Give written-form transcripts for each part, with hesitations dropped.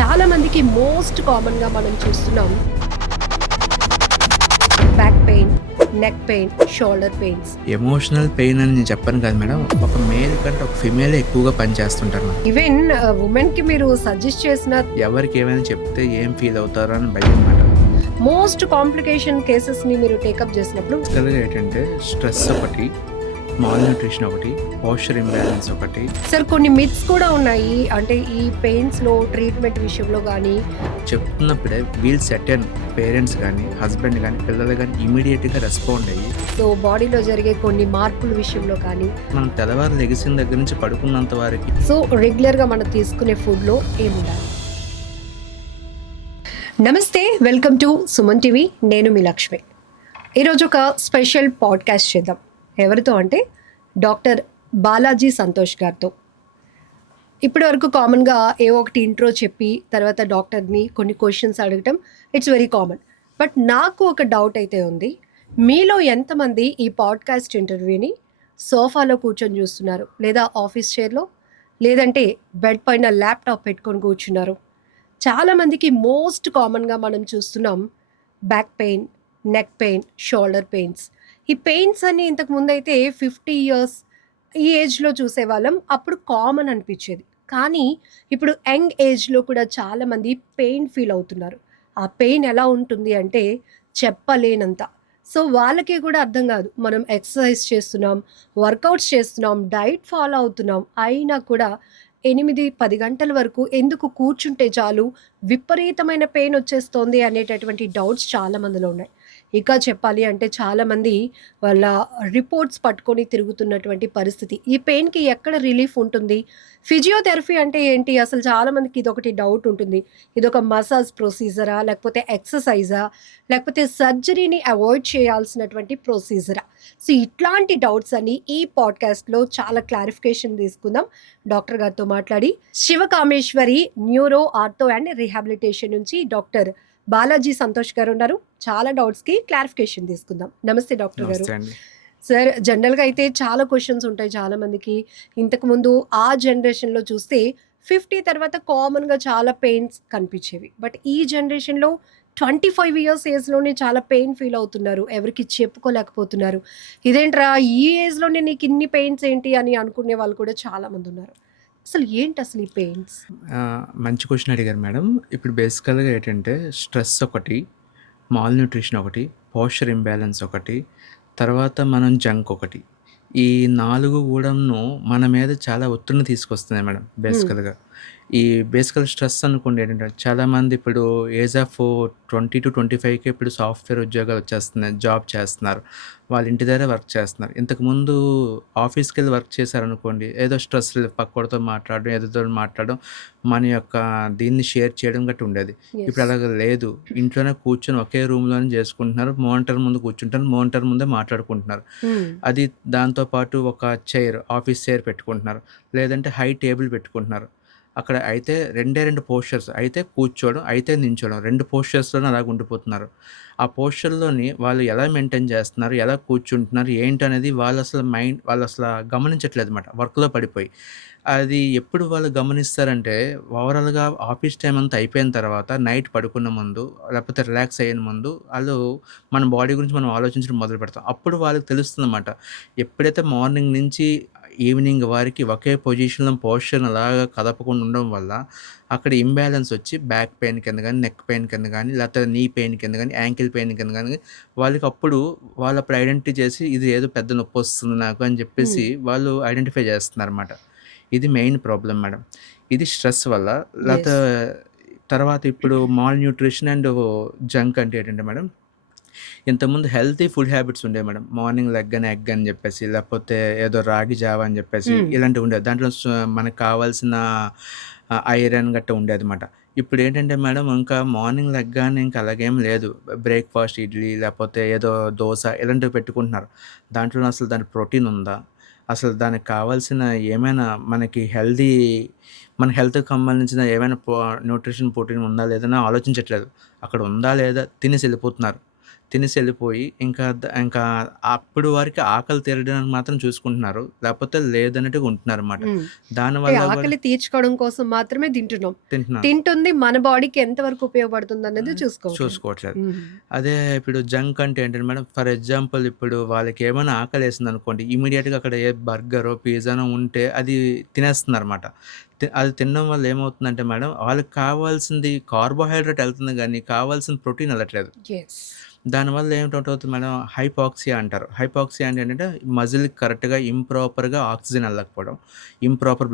చాలా మందికి మోస్ట్ కామన్‌గా మనం చూస్తున్నాం back pain, neck pain, shoulder pains. Emotional pain అని నేను చెప్పను కాదు మేడం. ఒక మేల్ కంటే ఒక ఫిమేలే ఎక్కువగా పనిచేస్తుంటారు మేడం. ఈవెన్ వుమెన్‌కి మీరు సజెస్ట్ చేసిన ఎవరికి ఏమైనా చెప్తే ఏం ఫీల్ అవుతారో అని భయం అనమాట. మోస్ట్ కాంప్లికేషన్ కేసెస్‌ని మీరు టేకప్ చేసినప్పుడు బేసికల్‌గా ఏంటంటే స్ట్రెస్ ఒకటి, మాల్ న్యూట్రిషన్ ఒకటి, పోస్చర్ ఇంబ్యాలెన్స్ ఒకటి. సార్ కొన్ని మిత్స్ కూడా ఉన్నాయి. అంటే ఈ పెయిన్స్‌లో ట్రీట్మెంట్ విషయంలో గానీ చెప్తున్నప్పుడే వీల్ సెటన్ పేరెంట్స్ కానీ, హస్బెండ్ కానీ, పిల్లలు కానీ ఇమీడియట్‌గా రెస్పాండ్ అయ్యి సో బాడీలో జరిగే కొన్ని మార్పుల విషయంలో కానీ మనం తెల్లవారు లెగిసిన దగ్గర నుంచి పడుకున్నంత వరకు సో రెగ్యులర్గా మనం తీసుకునే ఫుడ్లో ఏముండాలి? నమస్తే, వెల్కమ్ టు సుమన్ టీవీ. నేను మీ లక్ష్మి. ఈరోజు ఒక స్పెషల్ పాడ్కాస్ట్ చేద్దాం. ఎవరితో అంటే డాక్టర్ బాలాజీ సంతోష్ గారితో. ఇప్పటి వరకు కామన్గా ఏవో ఒకటి ఇంట్రో చెప్పి తర్వాత డాక్టర్ని కొన్ని క్వశ్చన్స్ అడగటం ఇట్స్ వెరీ కామన్. బట్ నాకు ఒక డౌట్ అయితే ఉంది. మీలో ఎంతమంది ఈ పాడ్కాస్ట్ ఇంటర్వ్యూని సోఫాలో కూర్చొని చూస్తున్నారు, లేదా ఆఫీస్ చైర్లో, లేదంటే బెడ్ పైన ల్యాప్టాప్ పెట్టుకొని కూర్చున్నారు? చాలామందికి మోస్ట్ కామన్గా మనం చూస్తున్నాం back pain, neck pain, shoulder pains. ఈ పెయిన్స్ అన్నీ ఇంతకు ముందైతే 50 ఇయర్స్ ఈ ఏజ్లో చూసేవాళ్ళం. అప్పుడు కామన్ అనిపించేది. కానీ ఇప్పుడు యంగ్ ఏజ్లో కూడా చాలామంది పెయిన్ ఫీల్ అవుతున్నారు. ఆ పెయిన్ ఎలా ఉంటుంది అంటే చెప్పలేనంత. సో వాళ్ళకి కూడా అర్థం కాదు. మనం ఎక్సర్సైజ్ చేస్తున్నాం, వర్కౌట్స్ చేస్తున్నాం, డైట్ ఫాలో అవుతున్నాం, అయినా కూడా 8-10 గంటల వరకు ఎందుకు కూర్చుంటే చాలు విపరీతమైన పెయిన్ వచ్చేస్తోంది అనేటటువంటి డౌట్స్ చాలా మందిలో ఉన్నాయి. ఇంకా చెప్పాలి అంటే చాలామంది వాళ్ళ రిపోర్ట్స్ పట్టుకొని తిరుగుతున్నటువంటి పరిస్థితి. ఈ పెయిన్‌కి ఎక్కడ రిలీఫ్ ఉంటుంది? ఫిజియోథెరపీ అంటే ఏంటి? అసలు చాలామందికి ఇదొకటి డౌట్ ఉంటుంది. ఇదొక మసాజ్ ప్రొసీజరా? లేకపోతే ఎక్సర్సైజా? లేకపోతే సర్జరీని అవాయిడ్ చేయాల్సినటువంటి ప్రొసీజరా? సో ఇట్లాంటి డౌట్స్ అన్ని ఈ పాడ్కాస్ట్‌లో చాలా క్లారిఫికేషన్ తీసుకుందాం. డాక్టర్ గారితో మాట్లాడి Sivakameswari neuro, ortho and rehabilitation నుంచి డాక్టర్ బాలాజీ సంతోష్ గారు ఉన్నారు. చాలా డౌట్స్‌కి క్లారిఫికేషన్ తీసుకుందాం. నమస్తే డాక్టర్ గారు. నమస్తే అండి. సార్, జనరల్‌గా అయితే చాలా క్వెషన్స్ ఉంటాయి చాలామందికి. ఇంతకుముందు ఆ జనరేషన్‌లో చూస్తే 50 తర్వాత కామన్‌గా చాలా పెయిన్స్ కనిపించేవి. బట్ ఈ జనరేషన్‌లో 25 ఇయర్స్ ఏజ్‌లోనే చాలా పెయిన్ ఫీల్ అవుతున్నారు. ఎవరికీ చెప్పుకోలేకపోతున్నారు. ఇదేంట్రా ఈ ఏజ్‌లోనే నీకు ఇన్ని పెయిన్స్ ఏంటి అని అనుకునే వాళ్ళు కూడా చాలామంది ఉన్నారు. అసలు ఏంటి అసలు ఈ పెయిన్స్? మంచి క్వశ్చన్ అడిగారు మేడం. ఇప్పుడు బేసికల్‌గా ఏంటంటే స్ట్రెస్ ఒకటి, మాల్ న్యూట్రిషన్ ఒకటి, పోస్చర్ ఇంబ్యాలెన్స్ ఒకటి, తర్వాత మనం జంక్ ఒకటి. ఈ 4 కూడాను మన మీద చాలా ఒత్తిడిని తీసుకొస్తున్నాయి మేడం బేసికల్‌గా. ఈ బేసికల్ స్ట్రెస్ అనుకోండి ఏంటంటే చాలామంది ఇప్పుడు ఏజ్ ఆఫ్ 20-25కే ఇప్పుడు సాఫ్ట్‌వేర్ ఉద్యోగాలు వచ్చేస్తున్నాయి. జాబ్ చేస్తున్నారు. వాళ్ళ ఇంటి దగ్గరే వర్క్ చేస్తున్నారు. ఇంతకుముందు ఆఫీస్‌కెళ్ళి వర్క్ చేశారనుకోండి, ఏదో స్ట్రెస్ రిలీఫ్ పక్కోడితో మాట్లాడడం, ఎదుటితో మాట్లాడడం, మన యొక్క దీన్ని షేర్ చేయడం గట్టా ఉండేది. ఇప్పుడు యెస్. అలాగ లేదు. ఇంట్లోనే కూర్చొని ఒకే రూమ్‌లోనే చేసుకుంటున్నారు. మానిటర్ ముందు కూర్చుంటారు. మానిటర్ ముందే మాట్లాడుకుంటున్నారు. హ్మ్. అది దాంతో పాటు ఒక చైర్, ఆఫీస్ చైర్ పెట్టుకుంటున్నారు. లేదంటే హై టేబుల్ పెట్టుకుంటున్నారు. అక్కడ అయితే 2 పోస్చర్స్. అయితే కూర్చోవడం, అయితే నించోవడం. 2 పోస్చర్స్‌లోనే అలాగ ఉండిపోతున్నారు. ఆ పోస్చర్‌లోని వాళ్ళు ఎలా మెయింటైన్ చేస్తున్నారు, ఎలా కూర్చుంటున్నారు, ఏంటనేది వాళ్ళసల గమనించట్లేదన్నమాట వర్క్‌లో పడిపోయి. అది ఎప్పుడు వాళ్ళు గమనిస్తారంటే ఓవరాల్‌గా ఆఫీస్ టైమ్ అంతా అయిపోయిన తర్వాత నైట్ పడుకునే ముందు, లేకపోతే రిలాక్స్ అయ్యే ముందు ఆళ్ళు మన బాడీ గురించి మనం ఆలోచించడం మొదలుపెడతాం. అప్పుడు వాళ్ళకి తెలుస్తుందన్నమాట. ఎప్పుడైతే మార్నింగ్ నుంచి ఈవినింగ్ వరకి ఒకే పొజిషన్‌లో పోస్చర్‌ని అలాగా కదపకుండా ఉండడం వల్ల అక్కడ ఇంబాలెన్స్ వచ్చి బ్యాక్ పెయిన్ కింద గానీ, నెక్ పెయిన్ కింద గానీ, లేకపోతే నీ పెయిన్ కింద గానీ, యాంకిల్ పెయిన్ కింద గానీ వాళ్ళకప్పుడు వాళ్ళప్పుడు ఐడెంటిఫై చేసి ఇది ఏదో పెద్ద నొప్పొస్తుంది నాకు అని చెప్పేసి హ్మ్. వాళ్ళు ఐడెంటిఫై చేస్తున్నారన్నమాట. ఇది మెయిన్ ప్రాబ్లమ్ మేడం. ఇది స్ట్రెస్ వల్ల. లేతే యెస్. తర్వాత ఇప్పుడు మాల్ న్యూట్రిషన్ అండ్ జంక్ అంటే ఏంటంటే మేడం, ఇంతకుముందు హెల్తీ ఫుడ్ హ్యాబిట్స్ ఉండేవి మేడం. మార్నింగ్ లెగ్గానే ఎగ్ అని చెప్పేసి, లేకపోతే ఏదో రాగి జావ అని చెప్పేసి హ్మ్. ఇలాంటివి ఉండేవి. దాంట్లో మనకు కావాల్సిన ఐరన్ గట్టా ఉండేదన్నమాట. ఇప్పుడేంటంటే మేడం ఇంకా మార్నింగ్ లెగ్గానే ఇంక అలాగేం లేదు. బ్రేక్‌ఫాస్ట్ ఇడ్లీ లేకపోతే ఏదో దోస ఇలాంటివి పెట్టుకుంటున్నారు. దాంట్లో అసలు దాని ప్రోటీన్ ఉందా? అసలు దానికి కావాల్సిన ఏమైనా మనకి మన హెల్త్‌కి సంబంధించిన ఏమైనా న్యూట్రిషన్, ప్రోటీన్ ఉందా లేదా అని ఆలోచించట్లేదు. అక్కడ ఉందా లేదా తినేసి ఎళ్ళిపోతున్నారు. తినేసి వెళ్ళిపోయి ఇంకా అప్పుడు వరకు ఆకలి తీరడానికి మాత్రం చూసుకుంటున్నారు. లేకపోతే లేదన్నట్టుగా ఉంటున్నారన్నమాట. హ్మ్. అంటే దానివల్ల కూడా ఆకలి తీర్చుకోవడం కోసం మాత్రమే తింటున్నాం. తింటున్నారు. తింటుంది మన బాడీకి ఎంతవరకు ఉపయోగపడుతుందనేది చూసుకోవట్లేదు. చూసుకోవట్లేదు. హ్మ్. అదే ఇప్పుడు జంక్ అంటే ఏంటంటే మేడం, ఫర్ ఎగ్జాంపుల్ ఇప్పుడు వాళ్ళకేమైనా ఆకలేసిందనుకోండి, ఇమ్మీడియేట్‌గా అక్కడ ఏ బర్గరో, పిజ్జానో ఉంటే అది తినేస్తున్నారన్నమాట. అది తినడం వల్ల ఏమవుతుందంటే మేడం, వాళ్ళకి కావాల్సింది కార్బోహైడ్రేట్ ఎళ్తుంది గానీ, కావాల్సిన ప్రోటీన్ ఎళ్ళట్లేదు. యెస్. దానివల్ల ఏమిటవుతుంది మేడం, హైపాక్సియా అంటారు. హైపాక్సియా అంటే ఏంటంటే మజిల్‌కి కరెక్ట్‌గా ఇంప్రాపర్‌గా ఆక్సిజన్ ఎళ్ళకపోవడం. ఇంప్రాపర్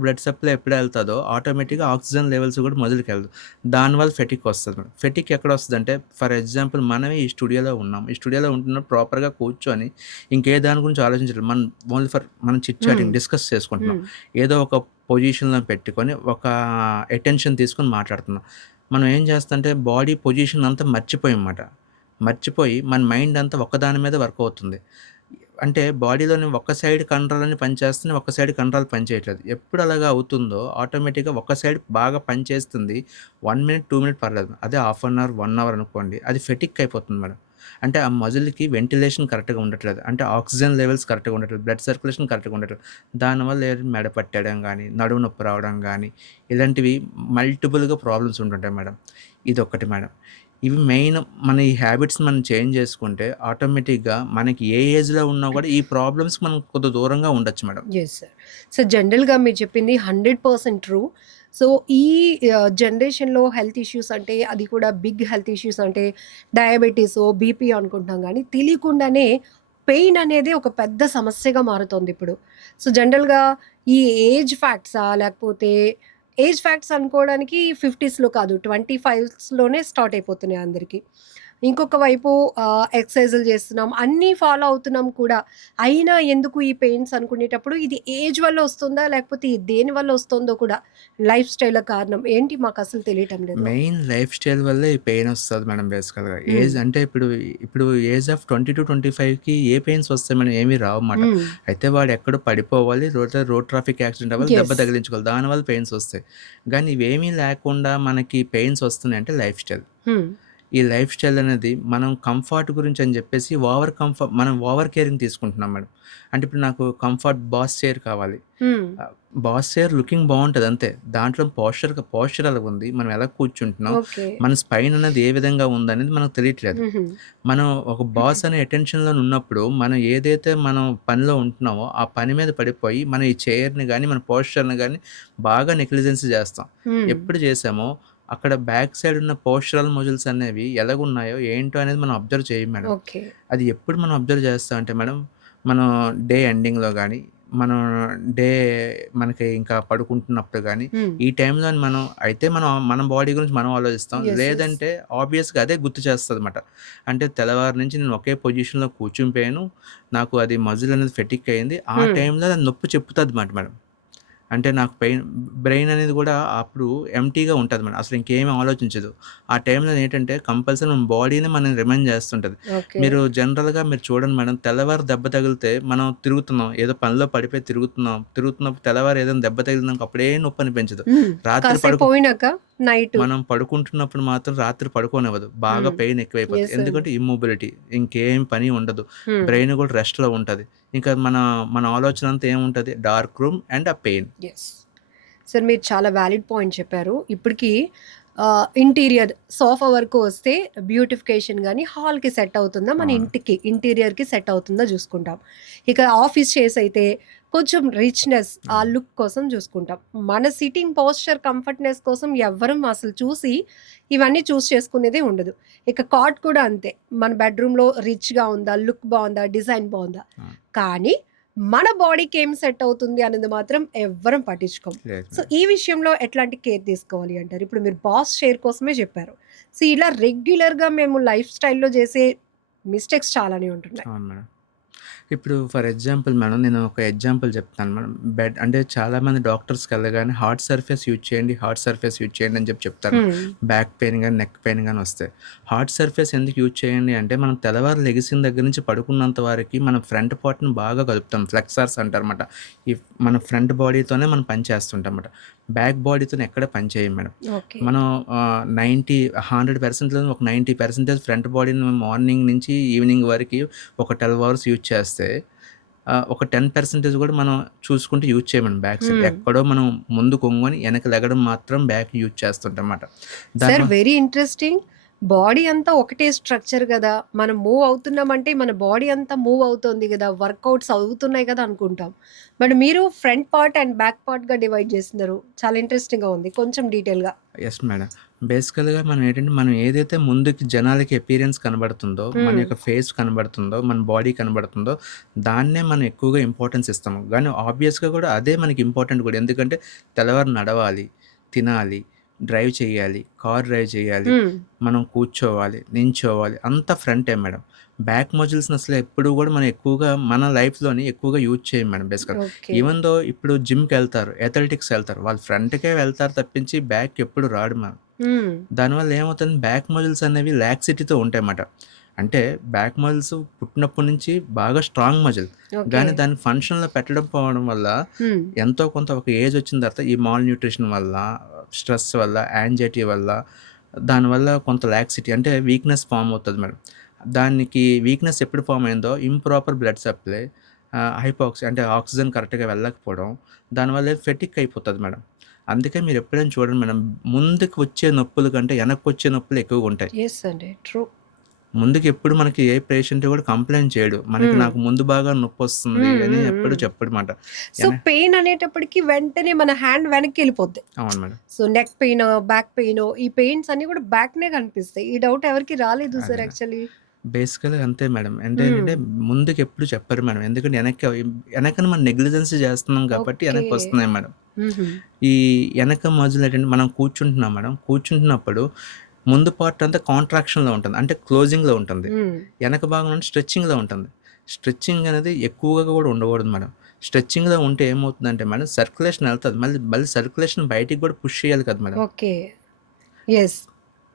బ్లడ్ సప్లై ఎప్పుడెళ్తదో ఆటోమేటిక్‌గా ఆక్సిజన్ లెవెల్స్ కూడా మజిల్‌కెళ్ళదు. దానివల్ల ఫెటిక్ వస్తది మేడం. ఫెటిక్ ఎక్కడొస్తదంటే, ఫర్ ఎగ్జాంపుల్ మనమే ఈ స్టూడియోలో ఉన్నాం. ఈ స్టూడియోలో ఉంటున్నప్పుడు ప్రాపర్‌గా కూర్చొని ఇంకే దాని గురించి ఆలోచించట్లేదు. మనం చిట్ హ్మ్. చాటింగ్ డిస్కస్ చేసుకుంటున్నాం. హ్మ్. ఏదో ఒక పొజిషన్‌లో పెట్టుకొని ఒక అటెన్షన్ తీసుకొని మాట్లాడుతున్నాం. మనం ఏం చేస్తంటే బాడీ పొజిషన్ అంతా మర్చిపోయామన్నమాట. మర్చిపోయి మన మైండ్ అంతా ఒక్కదాని మీద వర్క్ అవుతుంది. అంటే బాడీలోని ఒక్క సైడ్ కండరాలన్నీ పనిచేస్తున్నాయి. ఒక్క సైడ్ కండరాలు పనిచేయట్లేదు. ఎప్పుడు అలాగా అవుతుందో ఆటోమేటిక్‌గా ఒక సైడ్ బాగా పనిచేస్తుంది. 1 మినిట్, 2 మినిట్ పర్లేదు. అదే హాఫ్ అన్ అవర్, 1 అవర్ అనుకోండి. అది ఫెటిక్ అయిపోతుంది మేడం. అంటే ఆ మజిల్‌కి వెంటిలేషన్ కరెక్ట్‌గా ఉండట్లేదు. అంటే ఆక్సిజన్ లెవెల్స్ కరెక్ట్‌గా ఉండట్లేదు. బ్లడ్ సర్క్యులేషన్ కరెక్ట్‌గా ఉండట్లేదు. దానివల్ల మెడ పట్టేయడం గానీ, నడుము నొప్పి రావడం గానీ, ఇలాంటివి మల్టిపుల్‌గా ప్రాబ్లమ్స్ ఉంటుంటాయి మేడం. ఇదొక్కటి మేడం. ఇవి మెయిన్. మన ఈ హ్యాబిట్స్ మనం చేంజ్ చేసుకుంటే ఆటోమేటిక్‌గా మనకి ఏ ఏజ్‌లో ఉన్నా కూడా ఈ ప్రాబ్లమ్స్‌కి మనం కొద్దిగా దూరంగా ఉండొచ్చు మేడం. Yes sir. సో, జనరల్‌గా మీరు చెప్పింది 100% ట్రూ. సో, ఈ జనరేషన్‌లో హెల్త్ ఇష్యూస్ అంటే అది కూడా బిగ్ హెల్త్ ఇష్యూస్ అంటే డయాబెటిసో, బీపీ అనుకుంటున్నాం గానీ తెలియకుండానే పెయిన్ అనేది ఒక పెద్ద సమస్యగా మారుతోందిప్పుడు. సో, జనరల్‌గా ఈ ఏజ్ ఫ్యాక్ట్సా? లేకపోతే ఏజ్ ఫ్యాక్ట్స్ అనుకోవడానికి 50స్‌లో కాదు 25స్‌లోనే స్టార్ట్ అయిపోతున్నాయి అందరికి. ఇంకొక వైపు ఎక్సర్‌సైజులు చేస్తున్నాం. అన్నీ ఫాలో అవుతున్నాం కూడా. అయినా ఎందుకు ఈ పెయిన్స్ అనుకునేటప్పుడు ఇది ఏజ్ వల్ల వస్తుందా? లేకపోతే ఇది దేని వల్ల వస్తుందో కూడా లైఫ్ స్టైలే కారణం. ఏంటి మాకసలు తెలియటం లేదు. మెయిన్ లైఫ్ స్టైల్ వల్లే ఈ పెయిన్ వస్తది మేడం బేసికల్‌గా. హ్మ్. ఏజ్ అంటే ఇప్పుడు ఏజ్ ఆఫ్ 20-25కి ఏ పెయిన్స్ వస్తాయి మేడం? ఏమీ రావన్నమాట. హ్మ్. అయితే వాడు ఎక్కడో పడిపోవాలి, రోడ్ ట్రాఫిక్ యాక్సిడెంట్ అవ్వాలి, దెబ్బ యెస్. తగిలించుకోవాలి. దానివల్ల పెయిన్స్ వస్తాయి. గానీ ఇవేమీ లేకుండా మనకి పెయిన్స్ వస్తున్నాయంటే లైఫ్ స్టైల్. హ్మ్. ఈ లైఫ్ స్టైల్ అనేది మనం కంఫర్ట్ గురించి అని చెప్పేసి మనం ఓవర్ కేరింగ్ తీసుకుంటున్నాం మేడం. అంటే ఇప్పుడు నాకు కంఫర్ట్ బాస్ చైర్ కావాలి. హ్మ్. బాస్ చైర్ లుకింగ్ బావుంటది అంతే. దాంట్లో పోస్చర్ ఎలాగుంది, మనం ఎలా కూర్చుంటున్నాం, ఓకే. మన స్పైన్ అనేది ఏ విధంగా ఉందనేది మనకు తెలియట్లేదు. హుహు. మనం ఒక బాస్ అనే అటెన్షన్‌లో ఉన్నప్పుడు మనం ఏదైతే మనం పనిలో ఉంటున్నామో ఆ పని మీద పడిపోయి మనం ఈ చైర్‌ని గాని, మన పోస్చర్‌ని గాని బాగా నెగ్లిజెన్స్ చేస్తాం. హ్మ్. ఎప్పుడు చేసామో అక్కడ బ్యాక్ సైడ్ ఉన్న పోస్చరల్ మజిల్స్ అనేవి ఎలాగున్నాయో, ఏంటో అనేది మనం అబ్జర్వ్ చేయం మేడం. ఓకే. అది ఎప్పుడు మనం అబ్జర్వ్ చేస్తామంటే మేడం, మనం డే ఎండింగ్‌లో గానీ, మనం డే మనకి ఇంకా పడుకుంటున్నప్పుడు గానీ, హ్మ్. ఈ టైంలో మన బాడీ గురించి మనం ఆలోచిస్తాం. యెస్. యెస్. లేదంటే ఆబ్వియస్‌గా అదే గుర్తు చేస్తదనమాట. అంటే తెల్లవారి నుంచి నేను ఒకే పొజిషన్‌లో కూర్చునిపోయాను. నాకు అది మజిల్ అనేది ఫెటిక్ అయింది. ఆ హ్మ్. టైంలో అది నొప్పి చెప్పుతదన్నమాట మేడం. అంటే నాకు బ్రెయిన్ అనేది గూడా అప్పుడు ఎంప్టీగా ఉంటది మేడం. అసలు ఇంకేమి ఆలోచించదు. ఆ టైంలో ఏంటంటే కంపల్సరీ మన బాడీని మనల్ని రిమైండ్ చేస్తుంటది. ఓకే. మీరు చూడండి మేడం, తెల్లవారు దెబ్బ తగిలితే మనం తిరుగుతున్నాం. ఏదో పనిలో పడిపోయి తిరుగుతున్నాం. తిరుగుతున్నప్పుడు తెల్లవారు ఏదైనా దెబ్బ తగిలిందనుకో అప్పుడేం నొప్పి అనిపించదు. హ్మ్. రాత్రి కాసేపు పడుకు పోయినాక నైటు. మనం పడుకుంటున్నప్పుడు మాత్రం రాత్రి పడుకోనివ్వదు. బాగా హ్మ్. పెయిన్ ఎక్కువైపోద్ది. యెస్ అండి. ఎందుకంటే ఇమ్మొబిలిటీ. ఇంకేం పని ఉండదు. హ్మ్. బ్రెయిన్ కూడా రెస్ట్‌లో ఉంటది. ఇంకా మన ఆలోచన అంతా ఏముంటది? డార్క్ రూమ్ అండ్ ఆ పెయిన్. యెస్. సార్ మీరు చాలా వ్యాలిడ్ పాయింట్ చెప్పారు. ఇప్పటికి ఇంటీరియర్ సోఫా వరకు వస్తే బ్యూటిఫికేషన్ గాని హాల్‌కి సెట్ అవుతుందా? మన అవును. ఇంటికి ఇంటీరియర్‌కి సెట్ అవుతుందా జూసుకుంటాం. ఇక ఆఫీస్ చైర్స్ అయితే కొంచెం రిచ్‌నెస్ ఆ అవును. లుక్ కోసం జూసుకుంటాం. మన సిట్టింగ్ పోస్చర్ కంఫర్ట్‌నెస్ కోసం ఎవ్వరం అసలు చూసి ఇవన్నీ చేసుకునేదే ఉండదు. ఇక కాట్ కూడా అంతే. మన బెడ్‌రూమ్‌లో రిచ్‌గా ఉందా? లుక్ బావుందా? డిజైన్ బావుందా? అవును. కానీ మన బాడీకి ఏం సెట్ అవుతుంది అనేది మాత్రం ఎవ్వరం పట్టించుకోం. లేదు సో, మేడం. ఈ విషయంలో ఎట్లాంటి కేర్ తీసుకోవాలి అంటారు? ఇప్పుడు మీరు బాస్ షేర్ కోసమే చెప్పారు. సో, ఇలా రెగ్యులర్‌గా మేము లైఫ్ స్టైల్‌లో చేసే మిస్టేక్స్ చాలానే ఉంటున్నాయి. అవును మేడం. ఇప్పుడు ఫర్ ఎగ్జాంపుల్ మేడం, నేను ఒక ఎగ్జాంపుల్ చెప్తాను మేడం. అంటే చాలామంది డాక్టర్స్‌కెళ్ళగానే హార్డ్ సర్ఫేస్ యూజ్ చేయండి అని చెప్తారు. హ్మ్. బ్యాక్ పెయిన్ గాని, నెక్ పెయిన్ గాని వస్తాయి. హార్డ్ సర్ఫేస్ ఎందుకు యూజ్ చేయండి అంటే, మనం తెల్లవారు లెగిసిన దగ్గర నుంచి పడుకున్నంత వరకి మన ఫ్రంట్ పార్ట్‌ని బాగా కదుపుతాం. ఫ్లెక్సర్స్ అంటారన్నమాట. ఈ మన ఫ్రంట్ బాడీతోనే మనం పని చేస్తుంటామన్నమాట. బ్యాక్ బాడీతోని ఎక్కడ పని చేయం మేడం. ఓకే. మనం 100%లో ఒక 90% ఫ్రంట్ బాడీని మార్నింగ్ నుంచి ఈవినింగ్ వరకి ఒక 12 అవర్స్ యూజ్ చేస్తే ఒక 10% కూడా మనం చూసుకుంటే యూజ్ చేయమండి బ్యాక్ సైడ్. హ్మ్. ఎక్కడో మనం ముందు కొంగుని వెనక లెగడం మాత్రం బ్యాక్ యూజ్ చేస్తుంటామాట. సార్ దానివల్ల వెరీ ఇంట్రెస్టింగ్. బాడీ అంతా ఒకటే స్ట్రక్చర్ గదా! మనం మూవ్ అవుతున్నామంటే మన బాడీ అంతా మూవ్ అవుతోంది గదా! వర్కౌట్స్ అవుతున్నాయి గదా! అనుకుంటాం. బట్ మీరు ఫ్రంట్ పార్ట్ అండ్ బ్యాక్ పార్ట్‌గా డివైడ్ చేస్తున్నారు. చాలా ఇంట్రెస్టింగ్‌గా ఉంది. కొంచెం డీటెయిల్‌గా. Yes madam. బేసికల్‌గా మనం ఏంటంటే, మనం ఏదైతే ముందుకి జనాలకి అపియరెన్స్ కనబడుతుందో, మన హ్మ్. యొక్క ఫేస్ కనబడుతుందో, మన బాడీ కనబడుతుందో, దాన్నే మనం ఎక్కువగా ఇంపార్టెన్స్ ఇస్తాము. గానీ ఆబ్వియస్‌గా కూడా అదే మనకి ఇంపార్టెంట్ కూడా. ఎందుకంటే తెల్లవారి నడవాలి, తినాలి, డ్రైవ్ చేయాలి, కార్ డ్రైవ్ చేయాలి, హ్మ్. మనం కూర్చోవాలి, నించోవాలి అంతా ఫ్రంటే మేడం. బ్యాక్ మజిల్స్‌ని అసలు ఎప్పుడు కూడా మనం ఎక్కువగా మన లైఫ్‌లోని ఎక్కువగా యూజ్ చేయం మేడం బేసికల్‌గా. ఓకే. ఈవెన్ దో ఇప్పుడు జిమ్‌కెళ్తారు, అథ్లెటిక్స్ ఎళ్తారు. వాళ్ళు ఫ్రంట్‌కే వెళ్తారు తప్పించి బ్యాక్ ఎప్పుడు రాడు మేడం. హ్మ్. దానివల్ల ఏమవుతుంది బ్యాక్ మజిల్స్ అనేవి లాక్సిటీతో ఉంటాయన్నమాట. అంటే బ్యాక్ మజిల్స్ పుట్టినప్పటి నుంచి బాగా స్ట్రాంగ్ మజిల్. ఓకే. గానీ దాన్ని ఫంక్షన్‌లో పెట్టడం పోవడం వల్ల హ్మ్. ఎంతో కొంత ఒక ఏజ్ వచ్చిన తర్వాత ఈ మాల్ న్యూట్రిషన్ వల్ల, స్ట్రెస్ వల్ల, యాంగ్జైటీ వల్ల, దానివల్ల కొంత లాక్సిటీ అంటే వీక్‌నెస్ ఫార్మ్ అవుతది మేడం. దానికి వీక్‌నెస్ ఎప్పుడు ఫార్మ్ అయిందో ఇంప్రాపర్ బ్లడ్ సప్లై, హైపాక్సి అంటే ఆక్సిజన్ కరెక్ట్‌గా వెళ్ళకపోవడం, దానివల్ల ఫెటిక్ అయిపోతది మేడం. అందుకే మీరు ఎప్పుడైనా చూడండి మేడం, ముందుకు వచ్చే నొప్పుల కంటే వెనక్కొచ్చే నొప్పులు ఎక్కువగుంటాయి. యెస్ అండి. ట్రూ. ముందుకు ఎప్పుడు మనకి ఏ పేషెంట్ కూడా కంప్లెయింట్ చేయడు. హ్మ్. నాకు ముందు భాగం నొప్పొస్తుంది హ్మ్. అని హ్మ్. ఎప్పుడు హ్మ్. చెప్పడమాట. సో, పెయిన్ అనేటప్పటికి వెంటనే మన హ్యాండ్ వెనక్కెళ్ళిపోద్ది. అవును మేడం. సో, నెక్ పెయినో, బ్యాక్ పెయినో ఈ పెయిన్స్ అన్నీ కూడా బ్యాక్‌నే కనిపిస్తాయి. ఈ డౌట్ ఎవరికీ రాలేదు సార్ అదేనా. యాక్చువల్లీ. బేసికల్‌గా అంతే మేడం. అంటే హ్మ్. ఏంటంటే ముందుకెప్పుడు చెప్పరు మేడం. ఎందుకంటే వెనకన మనం నెగ్లిజెన్సీ చేస్తున్నాం కాబట్టి ఓకే. వెనక్కొస్తున్నాయి మేడం. హుహు. ఈ వెనక మజిల్ ఏంటంటే మనం కూర్చుంటున్నాం మేడం. కూర్చుంటున్నప్పుడు ముందు పార్ట్ అంతా కాంట్రాక్షన్‌లో ఉంటుంది. అంటే క్లోజింగ్‌లో ఉంటుంది. హ్మ్. వెనక భాగం అంటే స్ట్రెచింగ్‌లో ఉంటుంది. స్ట్రెచింగ్ అనేది ఎక్కువగా కూడా ఉండకూడదు మేడం. స్ట్రెచింగ్‌లో ఉంటే ఏమవుతుందంటే మేడం సర్క్యులేషన్ ఎళ్తది. మళ్ళీ మళ్ళీ సర్క్యులేషన్ బయటికి కూడా పుష్ చేయాలి కదా madam. Okay. Yes.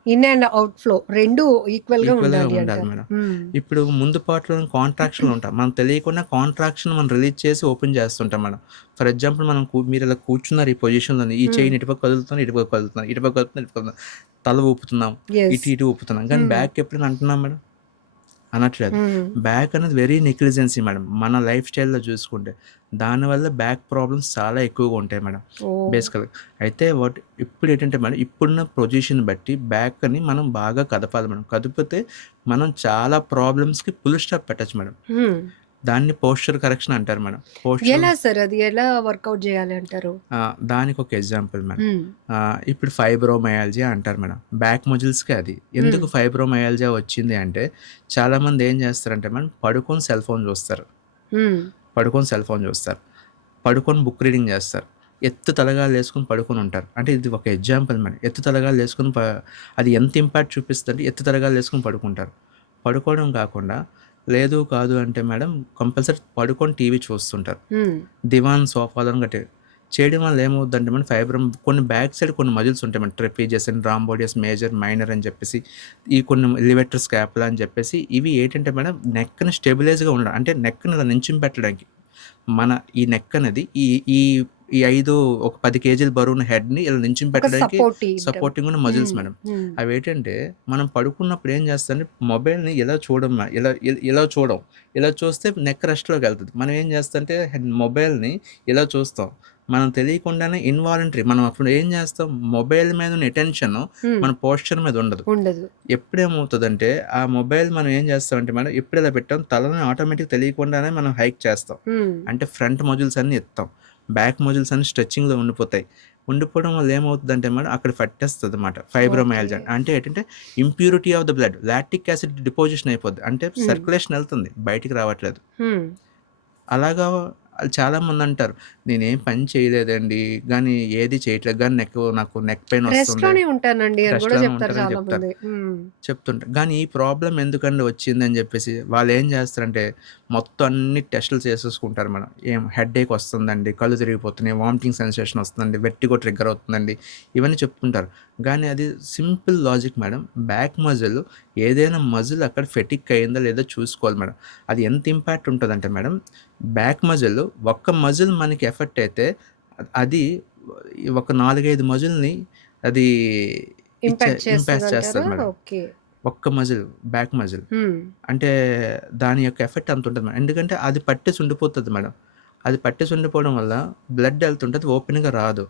In and out flow 2 ఈక్వల్‌గా ఈక్వల్‌గా ఉండాలి ఉండాలి అంటారు. మేడం. హ్మ్. ఇప్పుడు ముందు పార్ట్‌లో కాంట్రాక్షన్‌లో ఉంటాం. మనం తెలియకుండా కాంట్రాక్షన్ మనం రిలీజ్ చేసి ఓపెన్ చేస్తుంటాం మేడం. ఫర్ ఎగ్జాంపుల్ మనం మీరు ఇలా కూర్చున్నారు ఈ పొజిషన్‌లోని. ఈ హ్మ్. చెయ్యిని ఇటుపక్క కదులుతున్నాం, ఇటుపక్క కదులుతున్నాం, ఇటుపక్క కదులుతున్నాం, ఇటుపక్క కదులుతున్నాం. తల ఊపుతున్నాం, యెస్. ఇటు ఇటు ఊపుతున్నాం. కానీ హ్మ్. బ్యాక్ ఎప్పుడైనా అంటున్నాం మేడం? అనట్లేదు. హ్మ్. బ్యాక్ అనేది వెరీ నెగ్లిజెన్సీ మేడం. మన లైఫ్ స్టైల్‌లో చూసుకుంటే. దానివల్ల బ్యాక్ ప్రాబ్లమ్స్ చాలా ఎక్కువగా ఉంటాయి మేడం. ఓహ్! బేసికల్‌గా. అయితే ఇప్పుడేంటంటే మేడం ఇప్పుడున్న పొజిషన్ బట్టి బ్యాక్‌ని మనం బాగా కదపాలి మేడం. కదిపితే మనం చాలా ప్రాబ్లమ్స్‌కి ఫుల్ స్టాప్ పెట్టొచ్చు మేడం. హ్మ్. దాన్ని పోస్చర్ కరెక్షన్ అంటారు మేడం. పోస్చర్ ఎలా సార్ అది ఎలా వర్కౌట్ చేయాలి అంటారు? దానికొక ఎగ్జాంపుల్ మేడం. హ్మ్. ఇప్పుడు ఫైబ్రోమయాల్జియా అంటారు మేడం. బ్యాక్ మజిల్స్‌కి అది. హ్మ్. ఎందుకు ఫైబ్రోమయాల్జియా వచ్చింది అంటే, చాలామంది ఏం చేస్తారంటే మేడం, పడుకొని సెల్ ఫోన్ చూస్తారు. హ్మ్. పడుకొని సెల్ ఫోన్ చూస్తారు. పడుకొని బుక్ రీడింగ్ చేస్తారు. ఎత్తు తలగాలేసుకొని పడుకొనుంటారు. అంటే ఇది ఒక ఎగ్జాంపుల్ మేడం. ఎత్తు తలగాలేసుకొని అది ఎంత ఇంపాక్ట్ చూపిస్తదంటే ఎత్తు తలగాలేసుకొని పడుకుంటారు. పడుకోవడం కాకుండా లేదు కాదు అంటే మేడం కంపల్సరీ పడుకొని టీవీ చూస్తుంటారు. హ్మ్. దివాన్ సోఫాలను గట్టి చేయడం వల్ల ఏమవుద్దంటే మన కొన్ని బ్యాక్ సైడ్ కొన్ని మజిల్స్ ఉంటాయి మన ట్రెపీజియస్ అండ్ రాంబోడియస్ మేజర్ మైనర్ అని చెప్పేసి ఈ కొన్ని లివెటర్ స్కాపులా అని చెప్పేసి ఇవి ఏంటంటే మేడం నెక్ని స్టెబిలైజ్గా ఉండడం అంటే నెక్ని అలా నించుని పెట్టడానికి మన ఈ నెక్ అనేది ఈ ఈ ఈ 10 కేజీల బరువున్న హెడ్‌ని ఇలా నించుని ఒక పెట్టడానికి సపోర్టివ్. సపోర్టింగ్ ఉన్న మజిల్స్ హ్మ్. మేడం. హ్మ్. అవేంటంటే మనం పడుకున్నప్పుడు ఏం చేస్తామంటే మొబైల్‌ని ఇలా చూడం ఇలా ఇలా చూడం. ఇలా చూస్తే నెక్ రెస్ట్‌లోకి వెళ్తది. మనం ఏం చేస్తామంటే మొబైల్‌ని ఇలా చూస్తాం. మనం తెలియకుండానే ఇన్వాలంటరీ మనం అప్పుడు ఏం చేస్తాం మొబైల్ మీద ఉన్న అటెన్షన్ హ్మ్. మన పోస్చర్ మీద ఉండదు. ఉండదు. ఎప్పుడేమవుతదంటే ఆ మొబైల్ మనం ఏం చేస్తామంటే మేడం ఎప్పుడు ఇలా పెట్టాం తలని ఆటోమేటిక్‌గా తెలియకుండానే మనం హైక్ చేస్తాం. హ్మ్. అంటే ఫ్రంట్ మజిల్స్ అన్నీ ఎత్తుతాం. బ్యాక్ మజిల్స్ అన్నీ స్ట్రెచింగ్‌లో ఉండిపోతాయి. ఉండిపోవడం వల్ల ఏమవుతుందంటే మేడం అక్కడ పట్టేస్తదన్నమాట ఓకే. ఫైబ్రోమైల్జియా. అంటే ఏంటంటే impurity of the blood lactic acid deposition అయిపోద్ది. అంటే హ్మ్. సర్క్యులేషన్ ఎళ్తుంది. బయటికి రావట్లేదు. హ్మ్. అలాగా చాలామందంటారు, "నేనేం పని చేయలేదండి. గానీ ఏది చేయట్లేదు. గానీ నాకు నెక్ పెయిన్ వస్తుంది." రెస్ట్‌లోనే ఉంటానండి అని గూడా రెస్ట్‌లోనే చెప్తారు ఉంటారని చెప్తారు. చాలామంది. హ్మ్. చెప్తుంటా. గానీ ఈ ప్రాబ్లమ్ ఎందుకండి వచ్చిందని జెప్పేసి వాళ్ళేం జేస్తారంటే, మొత్తం అన్ని టెస్టులు చేసేసుకుంటారు మేడం. హెడ్‌ఏక్ వస్తుందండి, కళ్ళు తిరిగిపోతున్నాయి, వామిటింగ్ సెన్సేషన్ వస్తుందండి, వెర్టిగో ట్రిగ్గర్ అవుతుందండి, ఇవన్నీ చెప్తుంటారు. గానీ అది simple logic madam. Back muscle ఏదైనా మజిల్ అక్కడ ఫెటిక్ అయిందా లేదా చూసుకోవాలి మేడం. అది ఎంత ఇంపాక్ట్ ఉంటదంటే మేడం, బ్యాక్ మజిల్ ఒక్క మజిల్ మనకి ఎఫెక్ట్ అయితే అది ఒక 4, 5 మజిల్‌ని అది ఇంపాక్ట్ ఇంపాక్ట్ చేస్తది చేస్తదంటారా? మేడం. ఓకే. ఒక్క మజిల్, బ్యాక్ మజిల్. హ్మ్. అంటే దాని యొక్క ఎఫెక్ట్ అంత ఉంటది మేడం. ఎందుకంటే అది పట్టేసి ఉండిపోతది మేడం. అది పట్టేసి ఉండిపోవడం వల్ల బ్లడ్ ఎళ్తుంటది, ఓపెన్‌గా రాదు.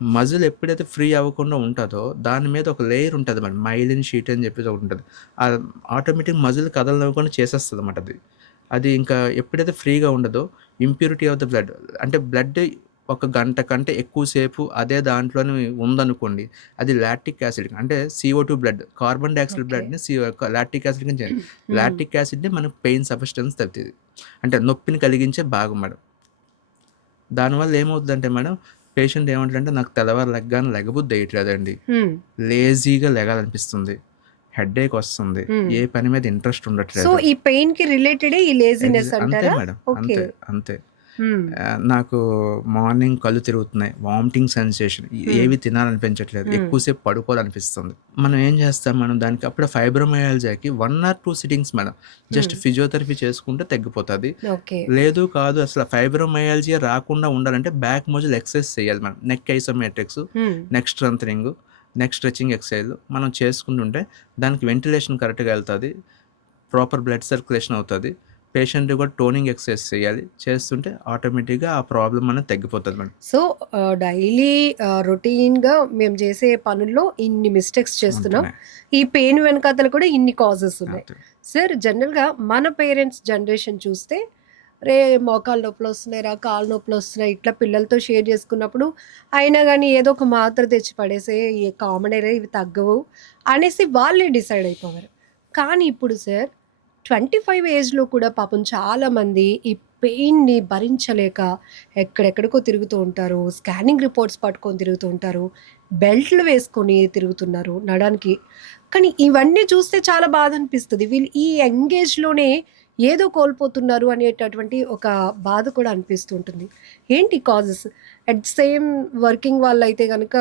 మజిల్ ఎప్పుడైతే ఫ్రీ అవ్వకుండా ఉంటదో దాని మీద ఒక లేయర్ ఉంటది మేడం. మైలిన్ షీట్ అని చెప్పేసి ఒకటుంటది. ఆటోమేటిక్ మజిల్ కదలనివ్వకుండా చేసేస్తదన్నమాట అది. అది ఇంకా ఎప్పుడైతే ఫ్రీగా ఉండదో ఇంప్యూరిటీ ఆఫ్ ద బ్లడ్, అంటే బ్లడ్ ఒక గంట కంటే ఎక్కువ సేపు అదే దాంట్లోనే ఉందనుకోండి, అది లాక్టిక్ యాసిడ్, అంటే CO2 blood, carbon dioxide okay. బ్లడ్‌ని లాక్టిక్ యాసిడ్ కింద చేయాలి. హ్మ్. లాక్టిక్ యాసిడ్‌ని మనకు పెయిన్ సబ్స్టెన్స్ తగ్గుతది. అంటే నొప్పిని కలిగించే భాగం మేడం. దానివల్ల ఏమవుద్దంటే మేడం, పేషెంట్ ఏమంటాడంటే, నాకు తెల్లవారు లెగ్గానే లెగబుద్ధి ఎయట్లేదండి. హ్మ్. లేజీగా లెగాలనిపిస్తుంది. హెడ్‌ఏక్ వస్తుంది. హ్మ్. ఏ పని మీద ఇంట్రెస్ట్ సో, ఉండట్లేదు. ఈ పెయిన్‌కి రిలేటెడే ఈ లేజినెస్ అంతే అంటారా? మేడం. ఓకే. అంతే. అంతే. హ్మ్. నాకు మార్నింగ్ కళ్ళు తిరుగుతున్నాయి. Vomiting sensation. హ్మ్. ఏవి తినాలనిపించట్లేదు. హ్మ్. ఎక్కువసేపు పడుకోవాలనిపిస్తుంది. మనం ఏం చేస్తాం మేడం దానికి, అప్పుడే ఫైబ్రోమైయాల్జియాకి 1 ఆర్ 2 సిట్టింగ్స్ మేడం. జస్ట్ హ్మ్. ఫిజియోథెరపీ చేసుకుంటే తగ్గిపోతది. ఓకే. లేదు కాదు అసలు ఫైబ్రోమైయాల్జియా రాకుండా ఉండాలంటే బ్యాక్ మజిల్ ఎక్సర్సైజ్ చేయాలి మేడం. నెక్ ఐసోమెట్రిక్స్, హ్మ్. నెక్ స్ట్రెంథెనింగ్, నెక్ స్ట్రెచింగ్ ఎక్సర్సైజ్‌లు మనం చేసుకుంటుంటే దానికి వెంటిలేషన్ కరెక్ట్‌గా ఎళ్తది. ప్రాపర్ బ్లడ్ సర్క్యులేషన్ అవుతది. పేషెంట్ కూడా టోనింగ్ ఎక్సర్సైజ్ చేయాలి. చేస్తుంటే ఆటోమేటిక్‌గా ఆ ప్రాబ్లమ్ అనేది తగ్గిపోతది మేడం. సో, డైలీ రొటీన్‌గా మేము చేసే పనుల్లో ఇన్ని మిస్టేక్స్ చేస్తున్నాం. ఉంటున్నాయి. ఈ పెయిన్ వెనకాతల కూడా ఇన్ని కాజెస్ ఉన్నాయి. అంతే. సార్ జనరల్‌గా మన పేరెంట్స్ జనరేషన్ చూస్తే, "రే మోకాలు నొప్పులొస్తున్నాయిరా, కాళ్ళు నొప్పులొస్తున్నాయి" ఇట్లా పిల్లలతో షేర్ చేసుకున్నప్పుడు, అయినా గానీ ఏదో ఒక మాత్ర తెచ్చి పడేసేయి, ఇయి కామనేరా ఇవి తగ్గవు అనేసి వాళ్ళే డిసైడ్ అయిపోయారు. కానీ ఇప్పుడు సార్ 25 ఏజ్‌లో కూడా పాపం చాలామంది ఈ పెయిన్‌ని భరించలేక ఎక్కడెక్కడికో తిరుగుతూ ఉంటారు. స్కానింగ్ రిపోర్ట్స్ పట్టుకొని తిరుగుతూ ఉంటారు. బెల్ట్‌లు వేసుకొని తిరుగుతున్నారు నడానికి. కానీ ఇవన్నీ చూస్తే చాలా బాధనిపిస్తది. వీళ్ళు ఈ యంగ్ ఏజ్‌లోనే ఏదో కోల్పోతున్నారు అనేటటువంటి ఒక బాధ కూడా అనిపిస్తూ ఉంటుంది. ఏంటి causes? At the same working వాళ్ళైతే గనక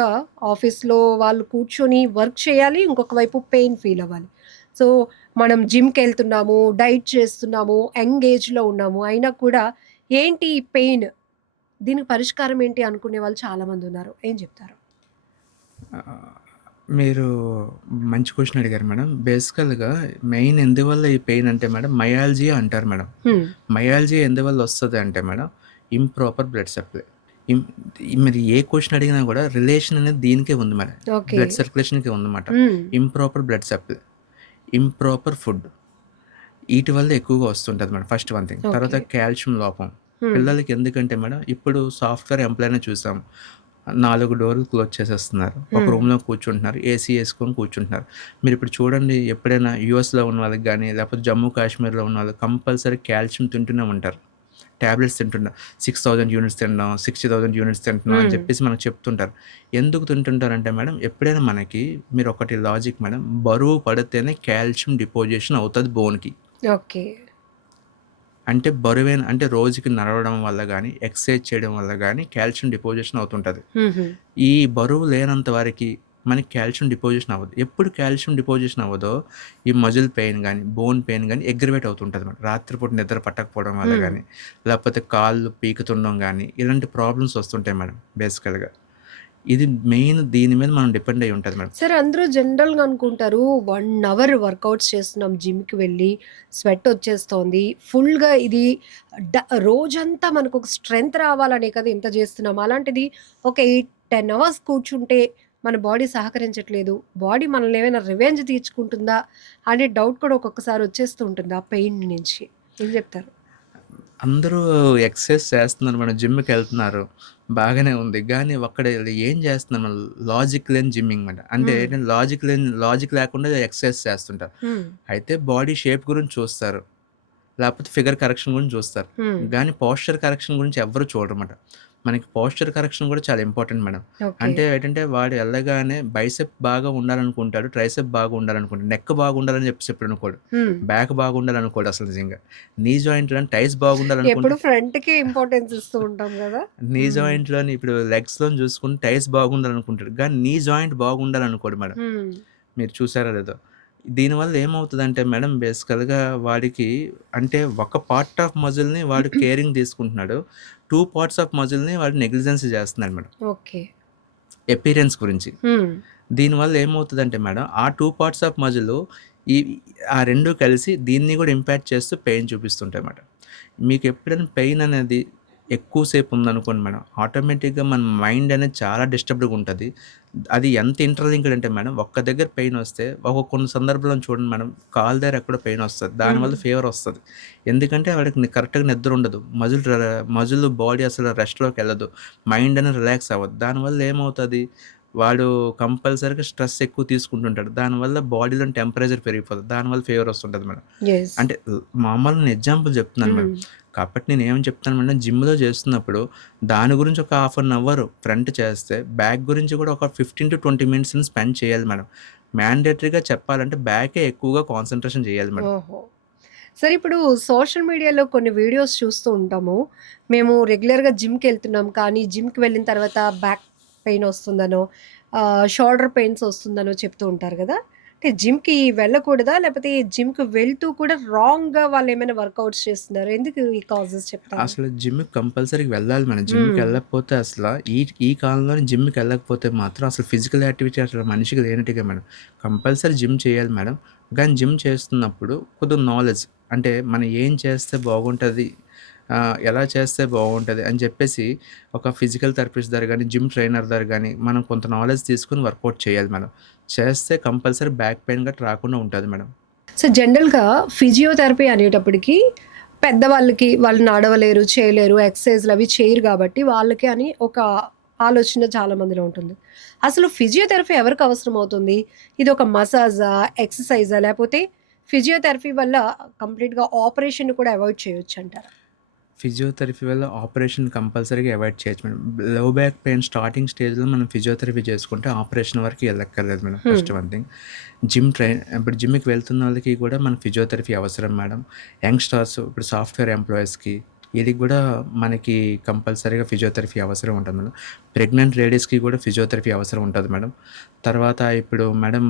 ఆఫీస్‌లో వాళ్ళు కూర్చొని వర్క్ చేయాలి. ఇంకొక వైపు పెయిన్ ఫీల్ అవ్వాలి. సో, మనం జిమ్‌కెళ్తున్నాము, డైట్ చేస్తున్నాము, యంగ్ ఏజ్‌లో ఉన్నాము. అయినా కూడా ఏంటి ఈ పెయిన్? దీనికి పరిష్కారం ఏంటి అనుకునే వాళ్ళు చాలామందున్నారు. ఏం చెప్తారు? ఆహ్, మీరు మంచి క్వెషన్ అడిగారు మేడం. బేసికల్‌గా మెయిన్ ఎందువల్ల ఈ పెయిన్ అంటే మేడం, మయాల్జియా అంటారు మేడం. హ్మ్. మయాల్జియా ఎందువల్ల వస్తది అంటే మేడం, ఇంప్రాపర్ బ్లడ్ సప్లై. ఇం మరి ఏ క్వెషన్ అడిగినా కూడా రిలేషన్ అనేది దీనికే ఉంది మేడం. ఓకే. బ్లడ్ సర్క్యులేషన్‌కే ఉందన్నమాట. హ్మ్. Improper blood supply, improper food, ఈటి వల్ల ఎక్కువగా వస్తుంటది మేడం. First one thing. తర్వాత ఓకే. కాల్షియం లోపం. హ్మ్. పిల్లలకి ఎందుకంటే మేడం, ఇప్పుడు సాఫ్ట్‌వేర్ ఎంప్లాయ్‌నే చూసాం. 4 డోర్లు క్లోజ్ చేసేస్తున్నారు. ఒక హ్మ్. రూమ్‌లో కూర్చుంటున్నారు. ఏసీ యేసుకొని కూర్చుంటున్నారు. మీరిప్పుడు చూడండి, ఎప్పుడైనా యూఎస్‌లో ఉన్న వాళ్ళకి గానీ, లేకపోతే జమ్మూ కాశ్మీర్‌లో ఉన్న వాళ్ళు కంపల్సరీ కాల్షియం తింటూనే ఉంటారు. టాబ్లెట్స్ తింటున్నారు. 6000 యూనిట్స్ తింటున్నాం, 60,000 యూనిట్స్ తింటున్నాం అని హ్మ్. చెప్పేసి మనకు చెప్తుంటారు. ఎందుకు తింటుంటారంటే మేడం, ఎప్పుడైనా మనకి మీరు ఒకటి లాజిక్ మేడం, బరువు పడితేనే కాల్షియం డిపోజిషన్ అవుతది బోన్‌కి. ఓకే. అంటే బరువైన, అంటే రోజుకి నడవడం వల్ల గానీ, ఎక్సర్సైజ్ చేయడం వల్ల గానీ కాల్షియం డిపోజిషన్ అవుతుంటది. హుహు. ఈ బరువు లేనంత వరకి మనకి కాల్షియం డిపోజిషన్ అవ్వదు. ఎప్పుడు కాల్షియం డిపోజిషన్ అవ్వదో ఈ మజిల్ పెయిన్ గానీ, బోన్ పెయిన్ గానీ అగ్గ్రవేట్ అవుతుంటది మేడం. రాత్రిపూట నిద్ర పట్టకపోవడం వల్ల హ్మ్. గానీ, లేకపోతే కాళ్ళు పీకుతుండడం గానీ, ఇలాంటి ప్రాబ్లమ్స్ వస్తుంటాయి మేడం బేసికల్‌గా. ఇది మెయిన్, దీని మీద మనం డిపెండ్ అయ్యి ఉంటది మేడం. సరే అందరూ జనరల్‌గా అనుకుంటారు 1 అవర్ వర్కౌట్స్ చేస్తున్నాం జిమ్‌కి వెళ్ళి, స్వెట్ వచ్చేస్తోంది. ఫుల్‌గా ఇది డ రోజంతా మనకొక స్ట్రెంత్ రావాలనే కదా ఇంత చేస్తున్నాం. అలాంటిది ఒక 8, 10 అవర్స్ కూర్చుంటే మన బాడీ సహకరించట్లేదు. బాడీ మనల్ని ఏమైనా రివెంజ్ తీర్చుకుంటుందా? అనే డౌట్ కూడా ఒక్కొక్కసారి వచ్చేస్తూ ఉంటుంది ఆ పెయిన్ నుంచి. ఏం చెప్తారు? అందరూ ఎక్సర్సైజ్ చేస్తున్నారు మేడం. జిమ్‌కెళ్తున్నారు. బాగానే ఉంది. గానీ ఒక్కడ ఏం చేస్తున్నారు మనం, లాజిక్ లేని జిమ్మింగ్ మాట. అంటే హ్మ్. ఏంటంటే లాజిక్ లేకుండా ఎక్సర్సైజ్ చేస్తుంటారు. హ్మ్. అయితే బాడీ షేప్ గురించి చూస్తారు. లేకపోతే ఫిగర్ కరెక్షన్ గురించి చూస్తారు. హ్మ్. గానీ పోస్చర్ కరెక్షన్ గురించి ఎవ్వరు చూడరమాట. మనకి పోస్చర్ కరెక్షన్ కూడా చాలా ఇంపార్టెంట్ మేడం. ఓకే. అంటే ఏంటంటే వాడు ఎళ్ళగానే బైసెప్ బాగా ఉండాలనుకుంటాడు. ట్రైసెప్ బాగా ఉండాలనుకుంటాడు. నెక్ బాగుండాలని చెప్పేసి ఎప్పుడు అనుకోడు. హ్మ్. బ్యాక్ బాగుండాలనుకోడు అసలు నిజంగా. నీ జాయింట్‌లోని టైస్ ఎప్పుడు బాగుండాలనుకుంటే, ఫ్రంట్‌కే ఇంపార్టెన్స్ ఇస్తూ ఉంటాం గదా! నీ హ్మ్. జాయింట్‌లోని ఇప్పుడు లెగ్స్‌లోని చూసుకుంటే టైస్ బాగుండాలనుకుంటాడు. కానీ నీ జాయింట్ బాగుండాలనుకోడు మేడం. హ్మ్. మీరు చూసారో లేదో. దీనివల్ల ఏమవుతదంటే మేడం బేసికల్‌గా వాడికి అంటే ఒక పార్ట్ ఆఫ్ మజిల్‌ని వాడు కేరింగ్ తీసుకుంటున్నాడు. 2 పార్ట్స్ ఆఫ్ మజిల్‌ని వాడు నెగ్లిజెన్స్ చేస్తున్నాడు మేడం. ఓకే. అపియరెన్స్ గురించి. హ్మ్. దీనివల్ల ఏమవుతదంటే మేడం ఆ 2 పార్ట్స్ ఆఫ్ మజిల్ ఈ ఆ 2 కలిసి దీన్ని కూడా ఇంపాక్ట్ చేస్తూ పెయిన్ చూపిస్తుంటాయి మేడం. మీకు ఎప్పుడైనా పెయిన్ అనేది ఎక్కువ సేపు ఉందనుకోండి మేడం, ఆటోమేటిక్‌గా మన మైండ్ అనేది చాలా డిస్టర్బ్డ్‌గా ఉంటది. అది ఎంత ఇంటర్‌లింక్డ్ అంటే మేడం, ఒక్క దగ్గర పెయిన్ వస్తే కొన్ని సందర్భాల్లో చూడండి మేడం, కాలు దగ్గర ఎక్కడో పెయిన్ వస్తది. హ్మ్. దానివల్ల ఫీవర్ వస్తది. ఎందుకంటే వాడికి కరెక్ట్‌గా నిద్ర ఉండదు. మజిల్ బాడీ అసలు రెస్ట్‌లోకి వెళ్ళదు. మైండ్ అనేది రిలాక్స్ అవ్వదు. దానివల్ల ఏమవుతది, వాడు కంపల్సరీగా స్ట్రెస్ ఎక్కువ తీసుకుంటుంటాడు. దానివల్ల బాడీలోని టెంపరేచర్ పెరిగిపోతది. దానివల్ల ఫీవర్ వస్తుంటది మేడం. యెస్. అంటే మామూలుగా నేను ఎగ్జాంపుల్ చెప్తున్నాను మేడం. హ్మ్. కాబట్టి నేనేమని చెప్తాను మేడం, జిమ్‌లో చేస్తున్నప్పుడు దాని గురించి ఒక హాఫ్ అన్ అవర్ ఫ్రంట్ చేస్తే, బ్యాక్ గురించి కూడా ఒక 15-20 మినిట్స్‌ని స్పెండ్ చేయాలి మేడం. మ్యాండేటరీగా చెప్పాలంటే బ్యాకే ఎక్కువగా కాన్సంట్రేషన్ చేయాలి మేడం. ఓహో! సరే ఇప్పుడు సోషల్ మీడియాలో కొన్ని వీడియోస్ చూస్తూ ఉంటాము. మేము రెగ్యులర్‌గా జిమ్‌కెళ్తున్నాం. కానీ జిమ్‌కి వెళ్ళిన తర్వాత బ్యాక్ పెయిన్ వస్తుందనో, షోల్డర్ పెయిన్స్ వస్తుందనో చెప్తూ ఉంటారు గదా! అంటే జిమ్‌కి వెళ్ళకూడదా? లేపోతే జిమ్‌కి వెళ్తూ కూడా రాంగ్‌గా వాళ్ళేమైనా వర్కౌట్స్ చేస్తున్నారా? ఎందుకు ఈ కాజెస్ చెప్తారు? అసలు జిమ్‌కి కంపల్సరీగా వెళ్ళాలి మనం. జిమ్‌కి హ్మ్. వెళ్ళకపోతే ఈ ఈ కాలంలోనే జిమ్‌కి వెళ్ళకపోతే మాత్రం అసలు ఫిజికల్ యాక్టివిటీ అసలు మనిషికి లేనట్టుగా మేడం. కంపల్సరీ జిమ్ చేయాలి మేడం. కానీ జిమ్ చేస్తున్నప్పుడు కొద్దిగా నాలెడ్జ్ అంటే మనం ఏం చేస్తే బాగుంటది, ఎలా చేస్తే బాగుంటది అని చెప్పేసి ఒక ఫిజికల్ థెరపిస్ట్ దగ్గర గానీ, జిమ్ ట్రైనర్ దగ్గర గానీ మనం కొంత నాలెడ్జ్ తీసుకొని వర్కౌట్ చేయాలి మేడం. చేస్తే కంపల్సరీ బ్యాక్ పెయిన్ గట్రా రాకుండా ఉంటది మేడం. సో, జనరల్‌గా ఫిజియోథెరపీ అనేటప్పటికి పెద్దవాళ్ళకి వాళ్ళు నడవలేరు, చేయలేరు, ఎక్సర్‌సైజ్‌లవి చేయరు గాబట్టి వాళ్ళకి అని ఒక ఆలోచన చాలా మందిలో ఉంటుంది. అసలు ఫిజియోథెరపీ ఎవరికి అవసరమవుతుంది? ఇదొక మసాజా? ఎక్సర్‌సైజా? లేపోతే ఫిజియోథెరపీ వల్ల కంప్లీట్‌గా ఆపరేషన్‌ని కూడా అవాయిడ్ చేయొచ్చంటారా? ఫిజియోథెరపీ వల్ల ఆపరేషన్ కంపల్సరీగా అవాయిడ్ చేయొచ్చు మేడం. లో బ్యాక్ పెయిన్ స్టార్టింగ్ స్టేజ్‌లో మనం ఫిజియోథెరపీ చేసుకుంటే ఆపరేషన్ వరకు ఎళ్ళక్కర్లేదు మేడం. హ్మ్. First one thing. ఇప్పుడు జిమ్‌కి వెళ్తున్న వాళ్ళకి కూడా మన ఫిజియోథెరపీ అవసరం మేడం. యంగ్‌స్టర్స్ ఇప్పుడు సాఫ్ట్‌వేర్ ఎంప్లాయీస్‌కి ఈళ్ళకి గూడా మనకి కంపల్సరీగా ఫిజియోథెరపీ అవసరం ఉంటది మేడం. ప్రెగ్నెంట్ లేడీస్‌కి కూడా ఫిజియోథెరపీ అవసరం ఉంటది మేడం. తర్వాత ఇప్పుడు మేడం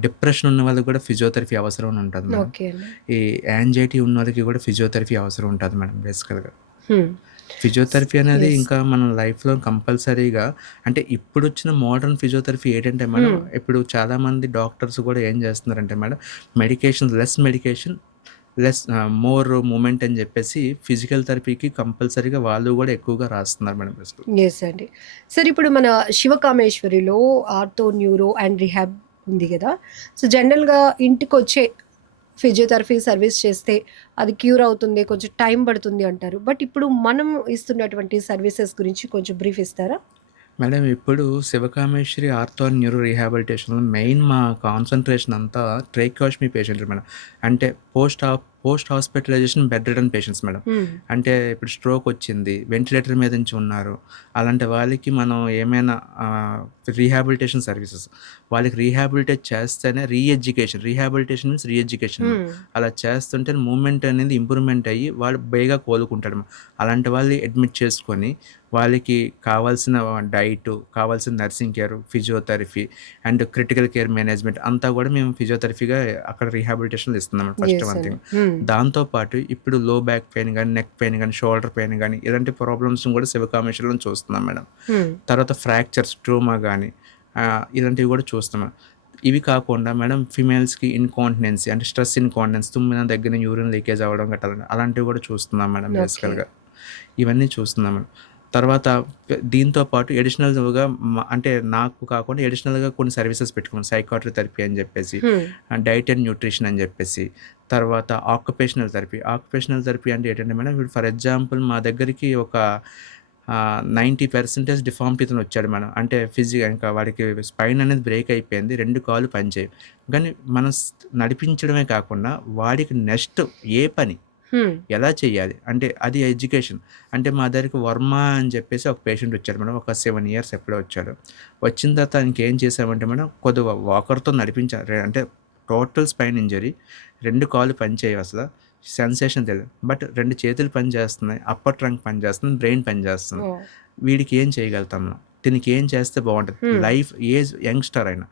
డిప్రెషన్ ఉన్న వాళ్ళకి కూడా ఫిజియోథెరపీ అవసరం అని ఉంటది మేడం. ఓకే అండి. ఈ యాంగ్జైటీ ఉన్నోళ్ళకి కూడా ఫిజియోథెరపీ అవసరం ఉంటది మేడం బేసికల్‌గా. హ్మ్. స్ ఫిజియోథెరపీ అనేది యెస్. ఇంకా మన లైఫ్‌లో కంపల్సరీగా అంటే ఇప్పుడొచ్చిన మోడర్న్ ఫిజియోథెరపీ ఏంటంటే మేడం, హ్మ్. ఇప్పుడు చాలామంది డాక్టర్స్ కూడా ఏం చేస్తున్నారంటే మేడం, మెడికేషన్, మోర్ మూవ్‌మెంట్ అని చెప్పేసి ఫిజికల్ థెరపీకి కంపల్సరీగా వాళ్ళు కూడా ఎక్కువగా రాస్తున్నారు మేడం అసలు. యెస్ అండి. సరే ఇప్పుడు మన శివకామేశ్వరిలో ఆర్థో, న్యూరో అండ్ రిహాబ్ ఉంది గదా! సో, జనరల్‌గా ఇంటికొచ్చే ఫిజియోథెరపీ సర్వీస్ చేస్తే అది క్యూర్ అవుతుంది. కొంచెం టైం పడుతుంది అంటారు. బట్ ఇప్పుడు మనం ఇస్తున్నటువంటి సర్వీసెస్ గురించి కొంచెం బ్రీఫ్ ఇస్తారా? మేడం ఇప్పుడు శివకామేశ్వరి ఆర్థో అండ్ న్యూరో రీహాబిలిటేషన్‌లో మెయిన్ మా కాన్సంట్రేషన్ అంతా ట్రేకోస్టమీ పేషెంట్లు మేడం. అంటే post hospitalization bedridden patients madam. హ్మ్. అంటే ఇప్పుడు స్ట్రోక్ వచ్చింది, వెంటిలేటర్ మీద నుంచి ఉన్నారు. అలాంటి వాళ్ళకి మనం ఏమైనా రీహాబిలిటేషన్ సర్వీసెస్ వాళ్ళకి రీహాబిలిటేట్ చేస్తేనే రీహాబిలిటేషన్ మీన్స్ రీఎడ్యుకేషన్ మేడం. హ్మ్. అలా చేస్తుంటే మూవ్‌మెంట్ అనేది ఇంప్రూవ్‌మెంట్ అయ్యి వాడు బేగా కోలుకుంటాడు మేడం. అలాంటి వాళ్ళని అడ్మిట్ చేసుకొని వాళ్ళకి కావాల్సిన డైటు, కావాల్సిన nursing care, physiotherapy and critical care management అంతా కూడా మేము ఫిజియోథెరపీగా అక్కడ రీహాబిలిటేషన్‌లో ఇస్తున్నాం ఫస్ట్ యెస్ వన్ అండి. థింగ్. హ్మ్. దాంతో పాటు ఇప్పుడు లో బ్యాక్ పెయిన్ గానీ, నెక్ పెయిన్ గానీ, షోల్డర్ పెయిన్ గానీ ఇలాంటి ప్రాబ్లమ్స్‌ని కూడా శివకామేశ్వరిలో చూస్తున్నాం మేడం. హ్మ్. తర్వాత ఫ్రాక్చర్స్, ట్రోమా గానీ ఇలాంటివి కూడా చూస్తున్నాం. ఇవి కాకుండా మేడం ఫీమేల్స్‌కి ఇన్‌కాంటినెన్సీ అంటే స్ట్రెస్ ఇన్‌కాంటినెన్స్ తుమ్మిన దగ్గర యూరిన్ లీకేజ్ అవ్వడం గట్రా అలాంటివి కూడా చూస్తున్నాం మేడం ఓకే. బేసికల్‌గా. ఇవన్నీ చూస్తున్నాం మేడం. తర్వాత దీంతో పాటు అడిషనల్‌గా అంటే నాకు కాకుండా అడిషనల్‌గా కొన్ని సర్వీసెస్ పెట్టుకున్నాం. సైకాట్రీ థెరపీ అని జెప్పేసి, హ్మ్. డైట్ అండ్ న్యూట్రిషన్ అని జెప్పేసి, తర్వాత ఆక్యుపేషనల్ థెరపీ అంటే ఏంటంటే మేడం ఇప్పుడు ఫర్ ఎగ్జాంపుల్ మా దగ్గరికి ఒక 90% డిఫార్మిటీతోనొచ్చాడు మేడం. అంటే ఇంకా వాడికి స్పైన్ అనేది బ్రేక్ అయిపోయింది. 2 కాళ్ళు పనిచేయవు. కానీ మనం నడిపించడమే కాకుండా వాడికి నెక్స్ట్ ఏ పని హ్మ్. ఎలా చేయాలి? అంటే అది ఎడ్యుకేషన్. అంటే మా దగ్గరికి వర్మ అని చెప్పేసి ఒక పేషెంట్ వచ్చాడు మేడం. ఒక 7 ఇయర్స్ ఎప్పుడో వచ్చాడు. వచ్చిన తర్వాత ఆయనకేం చేసామంటే మేడం కొద్దిగా వాకర్‌తో నడిపించా అంటే టోటల్ స్పైన్ ఇంజ్యూరీ. 2 కాళ్ళు పనిచేయవు అసల. సెన్సేషన్ తెలీదు. బట్ 2 చేతులు పనిచేస్తున్నాయి. అప్పర్ ట్రంక్ పనిచేస్తుంది. బ్రెయిన్ పనిచేస్తుంది. ఓహ్! వీడికి ఏం చేయగలుగుతాం మనం? దీనికి ఏం చేస్తే బాగుంటుంది, లైఫ్ యంగ్స్టర్ అయినా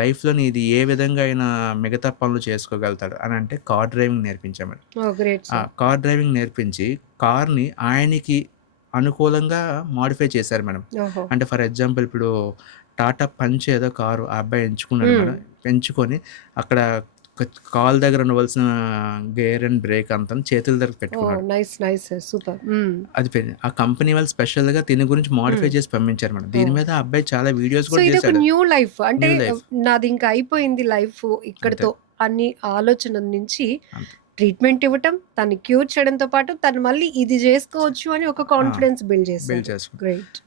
లైఫ్లో ఇది ఏ విధంగా అయినా మిగతా పనులు చేసుకోగలుగుతాడు అని అంటే కార్ డ్రైవింగ్ నేర్పించాము. గ్రేట్ ఆ సార్. కార్ డ్రైవింగ్ నేర్పించి కార్ని ఆయనకి అనుకూలంగా మాడిఫై చేశారు మేడం. ఓహో. అంటే ఫర్ ఎగ్జాంపుల్ ఇప్పుడు టాటా పంచ్ ఏదో కారు ఆ అబ్బాయి ఎంచుకున్నాడు మేడం. ఎంచుకొని అక్కడ కాల్ దగ్గర ఉండవలసిన గేర్ అండ్ బ్రేక్ అంతా చేతుల దగ్గర పెట్టుకున్నాడు. Nice nice super. అది ఆ కంపెనీ వాళ్ళు స్పెషల్గా దీని గురించి మాడిఫై చేసి పంపించారు మేడం. దీని మీద ఆ అబ్బాయి చాలా వీడియోస్ సో కూడా ఇది ఒక చేశాడు. న్యూ లైఫ్ అంటే New life. నాది ఇంకా అయిపోయింది లైఫ్ ఇక్కడతో అన్ని ఆలోచన నుంచి అంతే. ట్రీట్మెంట్ ఇవ్వటం, తను క్యూర్ చేయడంతో పాటు తను మళ్ళీ ఇది చేసుకోవచ్చు అని ఒక కాన్ఫిడెన్స్ బిల్డ్ బిల్డ్ చేశారు. చేసుకున్నాడు. గ్రేట్.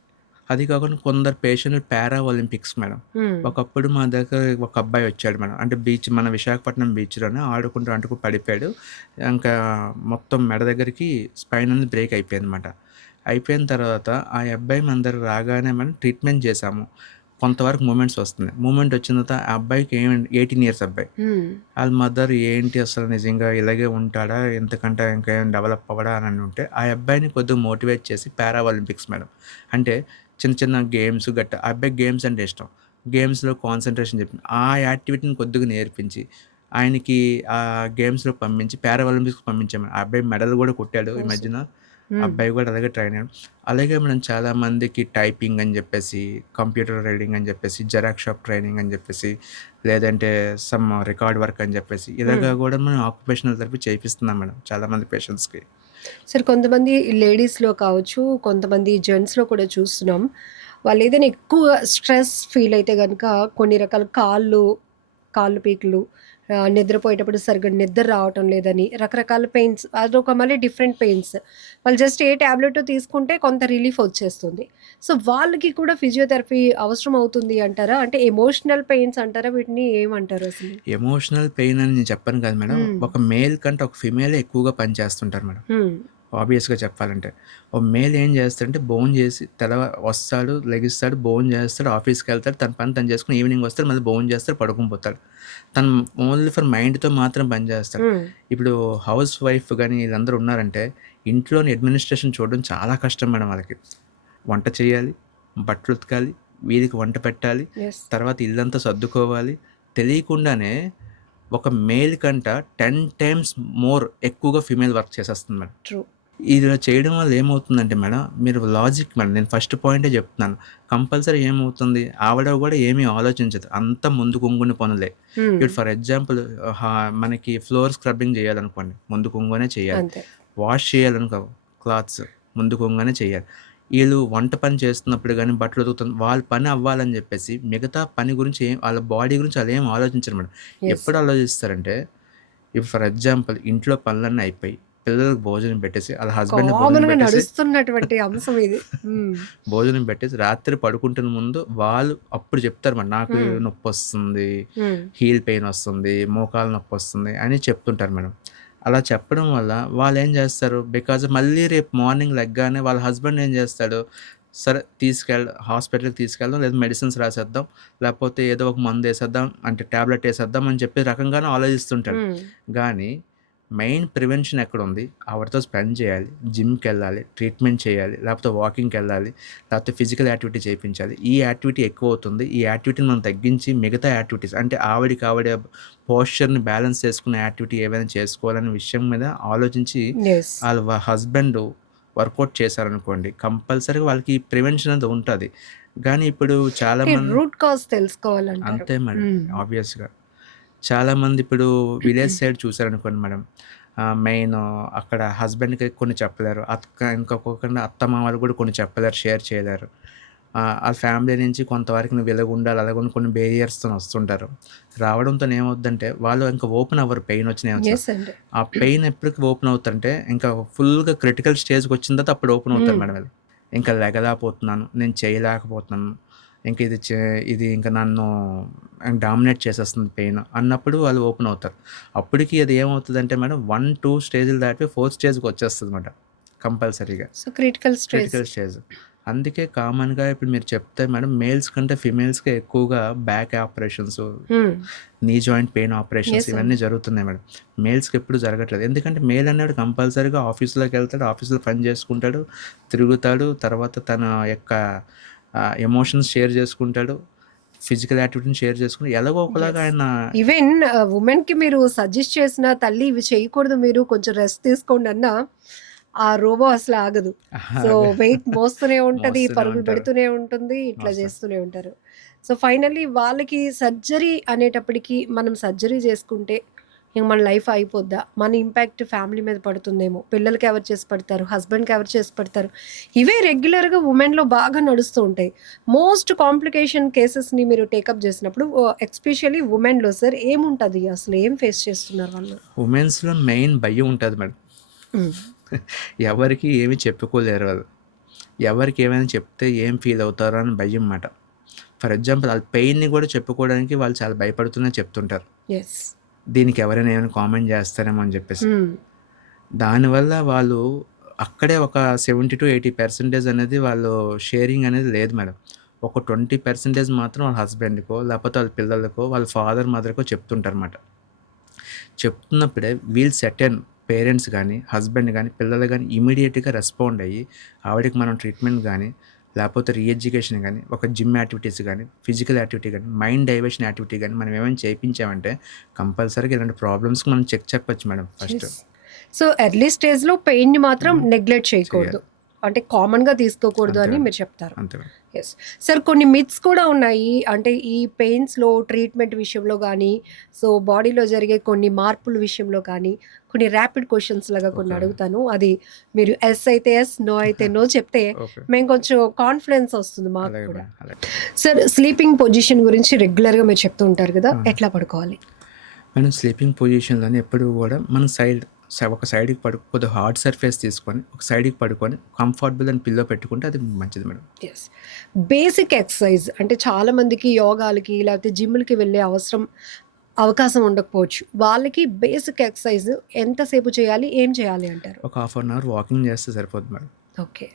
అది కాకుండా కొందరు పేషెంట్లు పారా ఒలింపిక్స్ మేడం. ఒకప్పుడు మా దగ్గర ఒక అబ్బాయి వచ్చాడు మేడం. అంటే బీచ్, మన విశాఖపట్నం బీచ్లోనే ఆడుకుంటూ అంటుకు పడిపోయాడు. ఇంకా మొత్తం మెడ దగ్గరికి స్పైన్ అనేది బ్రేక్ అయిపోయింది అనమాట. అయిపోయిన తర్వాత ఆ అబ్బాయి మన దగ్గర రాగానే మనం ట్రీట్మెంట్ చేసాము. కొంతవరకు మూమెంట్స్ వస్తుంది. మూమెంట్ వచ్చిన తర్వాత ఆ అబ్బాయికి 18 ఇయర్స్ అబ్బాయి. వాళ్ళ మదర్ ఏంటి అసలు నిజంగా ఇలాగే ఉంటాడా, ఎంతకంటే ఇంకా ఏం డెవలప్ అవ్వడా అని ఉంటే ఆ అబ్బాయిని కొద్దిగా మోటివేట్ చేసి పారా ఒలింపిక్స్ మేడం. అంటే చిన్న చిన్న గేమ్స్ గట్ట, ఆ అబ్బాయి గేమ్స్ అంటే ఇష్టం, గేమ్స్లో కాన్సన్ట్రేషన్ చెప్పి ఆ యాక్టివిటీని కొద్దిగా నేర్పించి ఆయనకి ఆ గేమ్స్లో పంపించి పారా ఒలింపిక్స్ పంపించాము. ఆ అబ్బాయి మెడల్ కూడా కొట్టాడు ఈ మధ్యన. అబ్బాయి కూడా అలాగే ట్రైన్ అయ్యాడు. అలాగే మనం చాలామందికి టైపింగ్ అని చెప్పేసి, కంప్యూటర్ రీడింగ్ అని చెప్పేసి, జెరాక్స్ షాప్ ట్రైనింగ్ అని చెప్పేసి, లేదంటే సమ్ రికార్డ్ వర్క్ అని చెప్పేసి ఇలాగా కూడా మనం ఆక్యుపేషనల్ థెరపీ చేయిస్తున్నాం మేడం చాలామంది పేషెంట్స్కి. సరే, కొంతమంది లేడీస్లో కావచ్చు, కొంతమంది జెంట్స్లో కూడా చూస్తున్నాం. వాళ్ళు ఏదైనా ఎక్కువ స్ట్రెస్ ఫీల్ అయితే కనుక కొన్ని రకాల కాళ్ళు పీకులు, నిద్రపోయేటప్పుడు సరిగ్గా నిద్ర రావటం లేదని, రకరకాల పెయిన్స్, అదొక మళ్ళీ డిఫరెంట్ పెయిన్స్. వాళ్ళు జస్ట్ ఏ ట్యాబ్లెట్ తీసుకుంటే కొంత రిలీఫ్ వచ్చేస్తుంది. సో వాళ్ళకి కూడా ఫిజియోథెరపీ అవసరం అవుతుంది అంటారా? అంటే ఎమోషనల్ పెయిన్స్ అంటారా, వీటిని ఏమంటారు అసలు? ఎమోషనల్ పెయిన్ అని నేను చెప్పను కదా మేడం. ఒక మేల్ కంటే ఒక ఫిమేల్ ఎక్కువగా పనిచేస్తుంటారు మేడం. ఆబ్వియస్గా చెప్పాలంటే ఒక మేల్ ఏం చేస్తాడంటే బోన్ చేసి వస్తాడు, లెగిస్తాడు, బోన్ చేస్తాడు, ఆఫీస్కి వెళ్తాడు, తన పని తను చేసుకుని ఈవినింగ్ వస్తాడు, మళ్ళీ బోన్ చేస్తాడు, పడుకుని పోతాడు. తను ఓన్లీ ఫర్ మైండ్తో మాత్రం పని చేస్తాడు. ఇప్పుడు హౌస్ వైఫ్ కానీ వీళ్ళందరూ ఉన్నారంటే ఇంట్లోని అడ్మినిస్ట్రేషన్ చూడడం చాలా కష్టం మేడం. వాళ్ళకి వంట చేయాలి, బట్టలు ఉతకాలి, వీధికి వంట పెట్టాలి, తర్వాత ఇల్లంతా సర్దుకోవాలి. తెలియకుండానే ఒక మేల్ కంట 10 times మోర్ ఎక్కువగా ఫీమేల్ వర్క్ చేసేస్తుంది మేడం. ట్రూ. ఇలా చేయడం వల్ల ఏమవుతుందంటే మేడం, మీరు లాజిక్ మేడం, నేను ఫస్ట్ పాయింటే చెప్తున్నాను. కంపల్సరీ ఏమవుతుంది, ఆవిడ కూడా ఏమీ ఆలోచించదు, అంత ముందు కొంగుని పనులే. ఇప్పుడు ఫర్ ఎగ్జాంపుల్ మనకి ఫ్లోర్ స్క్రబ్బింగ్ చేయాలనుకోండి, ముందు కొంగునే చేయాలి. వాష్ చేయాలనుకో క్లాత్స్, ముందు కొంగునే చేయాలి. వీళ్ళు వంట పని చేస్తున్నప్పుడు కానీ, బట్టలు ఉతుకుతుంది, వాళ్ళ పని అవ్వాలని చెప్పేసి మిగతా పని గురించి వాళ్ళ బాడీ గురించి వాళ్ళు ఏం ఆలోచించరు మేడం. ఎప్పుడు ఆలోచిస్తారంటే, ఇప్పుడు ఫర్ ఎగ్జాంపుల్ ఇంట్లో పనులన్నీ అయిపోయి పిల్లలకు భోజనం పెట్టేసి, వాళ్ళ హస్బెండ్ నడుస్తున్నటువంటి అంశం ఇది. భోజనం పెట్టేసి రాత్రి పడుకుంటున్న ముందు వాళ్ళు అప్పుడు చెప్తారు మరి, నాకు నొప్పి వస్తుంది, హీల్ పెయిన్ వస్తుంది, మోకాలు నొప్పి వస్తుంది అని చెప్తుంటారు మేడం. అలా చెప్పడం వల్ల వాళ్ళు ఏం చేస్తారు, బికాజ్ మళ్ళీ రేపు మార్నింగ్ లెగ్గానే వాళ్ళ హస్బెండ్ ఏం చేస్తాడు, సరే హాస్పిటల్కి తీసుకెళ్దాం, లేదా మెడిసిన్స్ రాసేద్దాం, లేకపోతే ఏదో ఒక మందు వేసేద్దాం, అంటే ట్యాబ్లెట్ వేసేద్దాం అని చెప్పి రకంగానే ఆలోచిస్తుంటాడు. కానీ మెయిన్ ప్రివెన్షన్ ఎక్కడ ఉంది, ఆవిడతో స్పెండ్ చేయాలి, జిమ్కి వెళ్ళాలి, ట్రీట్మెంట్ చేయాలి, లేకపోతే వాకింగ్కి వెళ్ళాలి, లేకపోతే ఫిజికల్ యాక్టివిటీ చేయించాలి. ఈ యాక్టివిటీ ఎక్కువ అవుతుంది. ఈ యాక్టివిటీని మనం తగ్గించి మిగతా యాక్టివిటీస్, అంటే ఆవిడ పోస్చర్ని బ్యాలెన్స్ చేసుకునే యాక్టివిటీ ఏవైనా చేసుకోవాలనే విషయం మీద ఆలోచించి వాళ్ళ హస్బెండ్ వర్కౌట్ చేశారనుకోండి, కంపల్సరీగా వాళ్ళకి ప్రివెన్షన్ అనేది ఉంటుంది. కానీ ఇప్పుడు చాలా మంది రూట్ కాజ్ తెలుసుకోవాలంటే అంతే మేడం. ఆబ్వియస్గా చాలామంది ఇప్పుడు విలేజ్ సైడ్ చూసారనుకోండి మేడం, మెయిన్ అక్కడ హస్బెండ్కి కొన్ని చెప్పలేరు, ఇంకొకకుండా అత్తమామలు కూడా కొన్ని చెప్పలేరు, షేర్ చేయలేరు. ఆ ఫ్యామిలీ నుంచి కొంతవరకు నువ్వు ఇలాగ ఉండాలి, అలాగ కొన్ని బేరియర్స్తో వస్తుంటారు. రావడంతో ఏమవుద్దంటే వాళ్ళు ఇంకా ఓపెన్ అవ్వరు, పెయిన్ వచ్చినాయి. ఆ పెయిన్ ఎప్పటికి ఓపెన్ అవుతుంటే ఇంకా ఫుల్గా క్రిటికల్ స్టేజ్కి వచ్చిన తర్వాత అప్పుడు ఓపెన్ అవుతారు మేడం. వీళ్ళు ఇంకా లెగలేకపోతున్నాను, నేను చేయలేకపోతున్నాను, ఇంక ఇది ఇంకా నన్ను డామినేట్ చేసేస్తుంది పెయిన్ అన్నప్పుడు వాళ్ళు ఓపెన్ అవుతారు. అప్పటికి అది ఏమవుతుందంటే మేడం 1-2 స్టేజ్లు దాటి 4th స్టేజ్కి వచ్చేస్తుంది మేడం కంపల్సరీగా. So critical stage. అందుకే కామన్గా ఇప్పుడు మీరు చెప్తే మేడం, మేల్స్ కంటే ఫిమేల్స్కే ఎక్కువగా back operations, knee joint pain operations ఇవన్నీ జరుగుతున్నాయి మేడం. మేల్స్కి ఎప్పుడు జరగట్లేదు. ఎందుకంటే మేల్ అన్నాడు కంపల్సరీగా ఆఫీస్లోకి వెళ్తాడు, ఆఫీస్లో పని చేసుకుంటాడు, తిరుగుతాడు, తర్వాత తన యొక్క ఎమోషన్స్ షేర్ చేసుకుంటాడు, ఫిజికల్ యాక్టివిటీని షేర్ చేసుకుంటాడు. ఎలాగో ఒకలాగా ఆయన ఈవెన్ ఉమెన్కి మీరు సజెస్ట్ చేసిన తల్లి ఇవి చేయకూడదు, మీరు కొంచెం రెస్ట్ తీసుకోండి అన్న ఆ రోబో అసలు ఆగదు. సో వెయిట్ మోస్తూనే ఉంటుంది, మోస్తూనే పరుగులు ఉంటారు. పెడుతూనే ఉంటుంది, ఇట్లా మోస్తారు. చేస్తూనే ఉంటారు. సో ఫైనల్లీ వాళ్ళకి సర్జరీ అనేటప్పటికి మనం సర్జరీ చేసుకుంటే ఇంక మన లైఫ్ అయిపోద్దా, మన ఇంపాక్ట్ ఫ్యామిలీ మీద పడుతుందేమో, పిల్లలకి ఎవరు చేసి పెడతారు, హస్బెండ్కి ఎవరు చేసి పెడతారు, ఇవే రెగ్యులర్గా ఉమెన్లో బాగా నడుస్తూ ఉంటాయి. మోస్ట్ కాంప్లికేషన్ కేసెస్ని మీరు టేకప్ చేసినప్పుడు ఎస్పెషల్లీ ఉమెన్లో సార్ ఏముంటుంది, అసలు ఏం ఫేస్ చేస్తున్నారు వాళ్ళు? ఉమెన్స్లో మెయిన్ భయం ఉంటుంది మేడం. ఎవరికి ఏమి చెప్పుకోలేరు వాళ్ళు. ఎవరికి ఏమైనా చెప్తే ఏం ఫీల్ అవుతారో అని భయం అన్నమాట. ఫర్ ఎగ్జాంపుల్ వాళ్ళ పెయిన్ని కూడా చెప్పుకోవడానికి వాళ్ళు చాలా భయపడుతూనే చెప్తుంటారు. ఎస్. దీనికి ఎవరైనా ఏమైనా కామెంట్ చేస్తారేమో అని చెప్పేసి. దానివల్ల వాళ్ళు అక్కడే ఒక 70-80% అనేది వాళ్ళు షేరింగ్ అనేది లేదు మేడం. ఒక 20% మాత్రం వాళ్ళ హస్బెండ్కో, లేకపోతే వాళ్ళ పిల్లలకో, వాళ్ళ ఫాదర్ మదర్కో చెప్తుంటారు అన్నమాట. చెప్తున్నప్పుడే వీళ్ళు సెటన్ పేరెంట్స్ కానీ, హస్బెండ్ కానీ, పిల్లలు కానీ ఇమీడియట్గా రెస్పాండ్ అయ్యి ఆవిడకి మనం ట్రీట్మెంట్ కానీ, లేకపోతే రీఎడ్యుకేషన్ కానీ, ఒక జిమ్ యాక్టివిటీస్ కానీ, ఫిజికల్ యాక్టివిటీ కానీ, మైండ్ డైవర్షన్ యాక్టివిటీ కానీ మనం ఏమైనా చేయించామంటే కంపల్సరీగా ఇలాంటి ప్రాబ్లమ్స్కి మనం చెప్పచ్చు మేడం ఫస్ట్. సో ఎర్లీ స్టేజ్లో పెయిన్ని మాత్రం నెగ్లెక్ట్ చేయకూడదు, అంటే కామన్గా తీసుకోకూడదు అని అంతే. మీరు చెప్తారు. అంతే మేడం. ఎస్ సార్, కొన్ని మిత్స్ కూడా ఉన్నాయి. అంటే ఈ పెయిన్స్లో ట్రీట్మెంట్ విషయంలో కానీ, సో బాడీలో జరిగే కొన్ని మార్పుల విషయంలో కానీ, కొన్ని ర్యాపిడ్ క్వశ్చన్స్ లాగా కొన్ని Okay. అడుగుతాను. అది మీరు ఎస్ అయితే ఎస్, నో అయితే నో చెప్తే ఓకే, మేము కొంచెం కాన్ఫిడెన్స్ వస్తుంది మాకు అలాగే కూడా. మేడం, అలాగే సార్, స్లీపింగ్ పొజిషన్ గురించి రెగ్యులర్గా మీరు చెప్తూ ఉంటారు కదా, ఎట్లా పడుకోవాలి? మేడం. స్లీపింగ్ పొజిషన్లోనే ఎప్పుడు కూడా మన ఒక సైడ్కి కొద్దిగా హార్డ్ సర్ఫేస్ తీసుకొని ఒక సైడ్కి పడుకొని కంఫర్టబుల్ అని పిల్లో పెట్టుకుంటే అది మంచిది మేడం. ఎస్. బేసిక్ ఎక్సర్సైజ్ అంటే చాలా మందికి యోగాలకి లేకపోతే జిమ్లకి వెళ్ళే అవకాశం ఉండకపోవచ్చు. వాళ్ళకి బేసిక్ ఎక్సర్సైజ్ ఎంతసేపు చేయాలి, ఏం చేయాలి అంటారు? ఒక 1/2 అవర్ వాకింగ్ చేస్తే సరిపోతుంది మేడం. ఓకే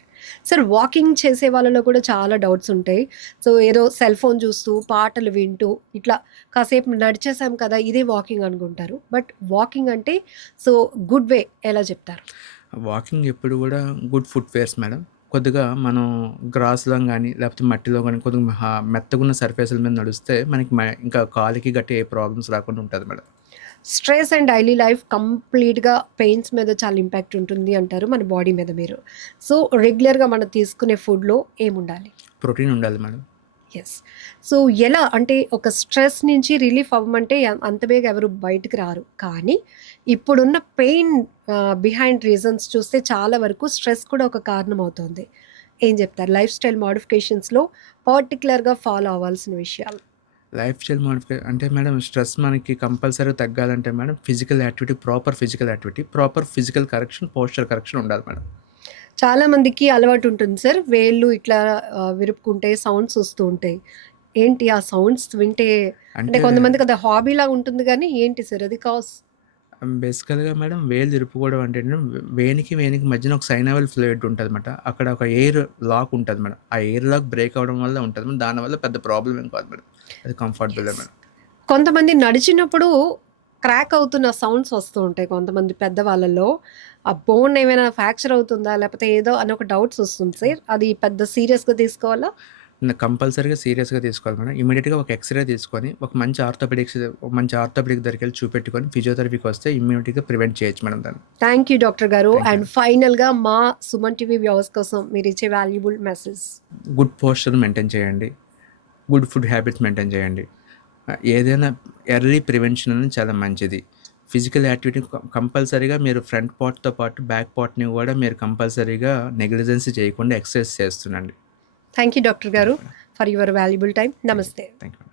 సార్, వాకింగ్ చేసే వాళ్ళలో కూడా చాలా డౌట్స్ ఉంటాయి. సో ఏదో సెల్ ఫోన్ చూస్తూ పాటలు వింటూ ఇట్లా కాసేపు నడిచేసాం కదా, ఇదే వాకింగ్ అనుకుంటారు. బట్ వాకింగ్ అంటే సో గుడ్ వే ఎలా చెప్తారు? వాకింగ్ ఎప్పుడు కూడా గుడ్ ఫుట్వేర్స్ మేడం. కొద్దిగా మనం గ్రాస్లో కానీ లేకపోతే మట్టిలో కానీ కొద్దిగా మెత్తగున్న సర్ఫేసుల మీద నడిస్తే మనకి ఇంకా కాలికి గట్టి ఏ ప్రాబ్లమ్స్ రాకుండా ఉంటుంది madam. Stress and daily life కంప్లీట్గా పెయిన్స్ మీద చాలా ఇంపాక్ట్ ఉంటుంది అంటారు మన బాడీ మీద మీరు. సో రెగ్యులర్గా మనం తీసుకునే ఫుడ్లో ఏముండాలి? ప్రోటీన్ ఉండాలి మేడం. ఎస్. సో ఎలా అంటే ఒక స్ట్రెస్ నుంచి రిలీఫ్ అవ్వమంటే అంత బేగా ఎవరు బయటకు రారు, కానీ ఇప్పుడున్న పెయిన్ బిహైండ్ రీజన్స్ చూస్తే చాలా వరకు స్ట్రెస్ కూడా ఒక కారణం అవుతుంది. ఏం చెప్తారు లైఫ్ స్టైల్ మోడిఫికేషన్స్లో పర్టికులర్గా ఫాలో అవ్వాల్సిన విషయాలు? లైఫ్ స్టైల్ మోడిఫికేషన్ అంటే మేడం, స్ట్రెస్ మనకి కంపల్సరీ తగ్గాలంటే madam physical activity, proper physical correction, posture correction ఉండాలి మేడం. చాలా మందికి అలవాటు ఉంటుంది సార్, వేళ్ళు ఇట్లా విరుపుకుంటే సౌండ్స్ వస్తూ ఉంటాయి. ఏంటి ఆ సౌండ్స్ వింటే? అంటే అంటే కొంతమందికి అది హాబీ లాగా ఉంటుంది, కానీ ఏంటి సార్ అది కాజ్? బేసికల్గా మేడం వేలు తిరుపుకోవడం అంటే వేనికి మధ్యన ఒక సైనవల్ ఫ్లూయిడ్ ఉంటుంది అనమాట. అక్కడ ఒక ఎయిర్ లాక్ ఉంటుంది మేడం. ఆ ఎయిర్ లాక్ బ్రేక్ అవ్వడం వల్ల ఉంటుంది మేడం. దానివల్ల పెద్ద ప్రాబ్లం ఏం కాదు మేడం. అది కంఫర్టబుల్ మేడం. కొంతమంది నడిచినప్పుడు క్రాక్ అవుతున్న సౌండ్స్ వస్తూ ఉంటాయి. కొంతమంది పెద్దవాళ్ళలో ఆ బోన్ ఏమైనా ఫ్రాక్చర్ అవుతుందా లేకపోతే ఏదో అని ఒక డౌట్స్ వస్తుంది సార్. అది పెద్ద సీరియస్గా తీసుకోవాలా? కంపల్సరీగా సీరియస్గా తీసుకోవాలి మేడం. ఇమీడియట్గా ఒక ఎక్స్రే తీసుకొని ఒక మంచి ఆర్థోపెడిక్ దగ్గరికి వెళ్ళి చూపెట్టుకొని ఫిజియోథెరపీకి వస్తే ఇమ్మీడియట్గా ప్రివెంట్ చేయొచ్చు మేడం దాన్ని. థ్యాంక్ యూ డాక్టర్ గారు. Thank you. అండ్ ఫైనల్గా మా సుమన్ టీవీ వ్యూవర్స్ కోసం మీరు ఇచ్చే valuable message? Good posture maintain చేయండి, గుడ్ ఫుడ్ హ్యాబిట్స్ మెయింటైన్ చేయండి. ఏదైనా ఎర్లీ ప్రివెన్షన్ అనేది చాలా మంచిది. ఫిజికల్ యాక్టివిటీ కంపల్సరీగా మీరు ఫ్రంట్ పార్ట్తో పాటు బ్యాక్ పార్ట్ని కూడా మీరు కంపల్సరీగా నెగ్లిజెన్సీ చేయకుండా ఎక్సర్సైజ్ చేస్తుండండి. థ్యాంక్ యూ డాక్టర్ గారు ఫర్ యువర్ వాల్యుబుల్ టైం. నమస్తే. Thank you.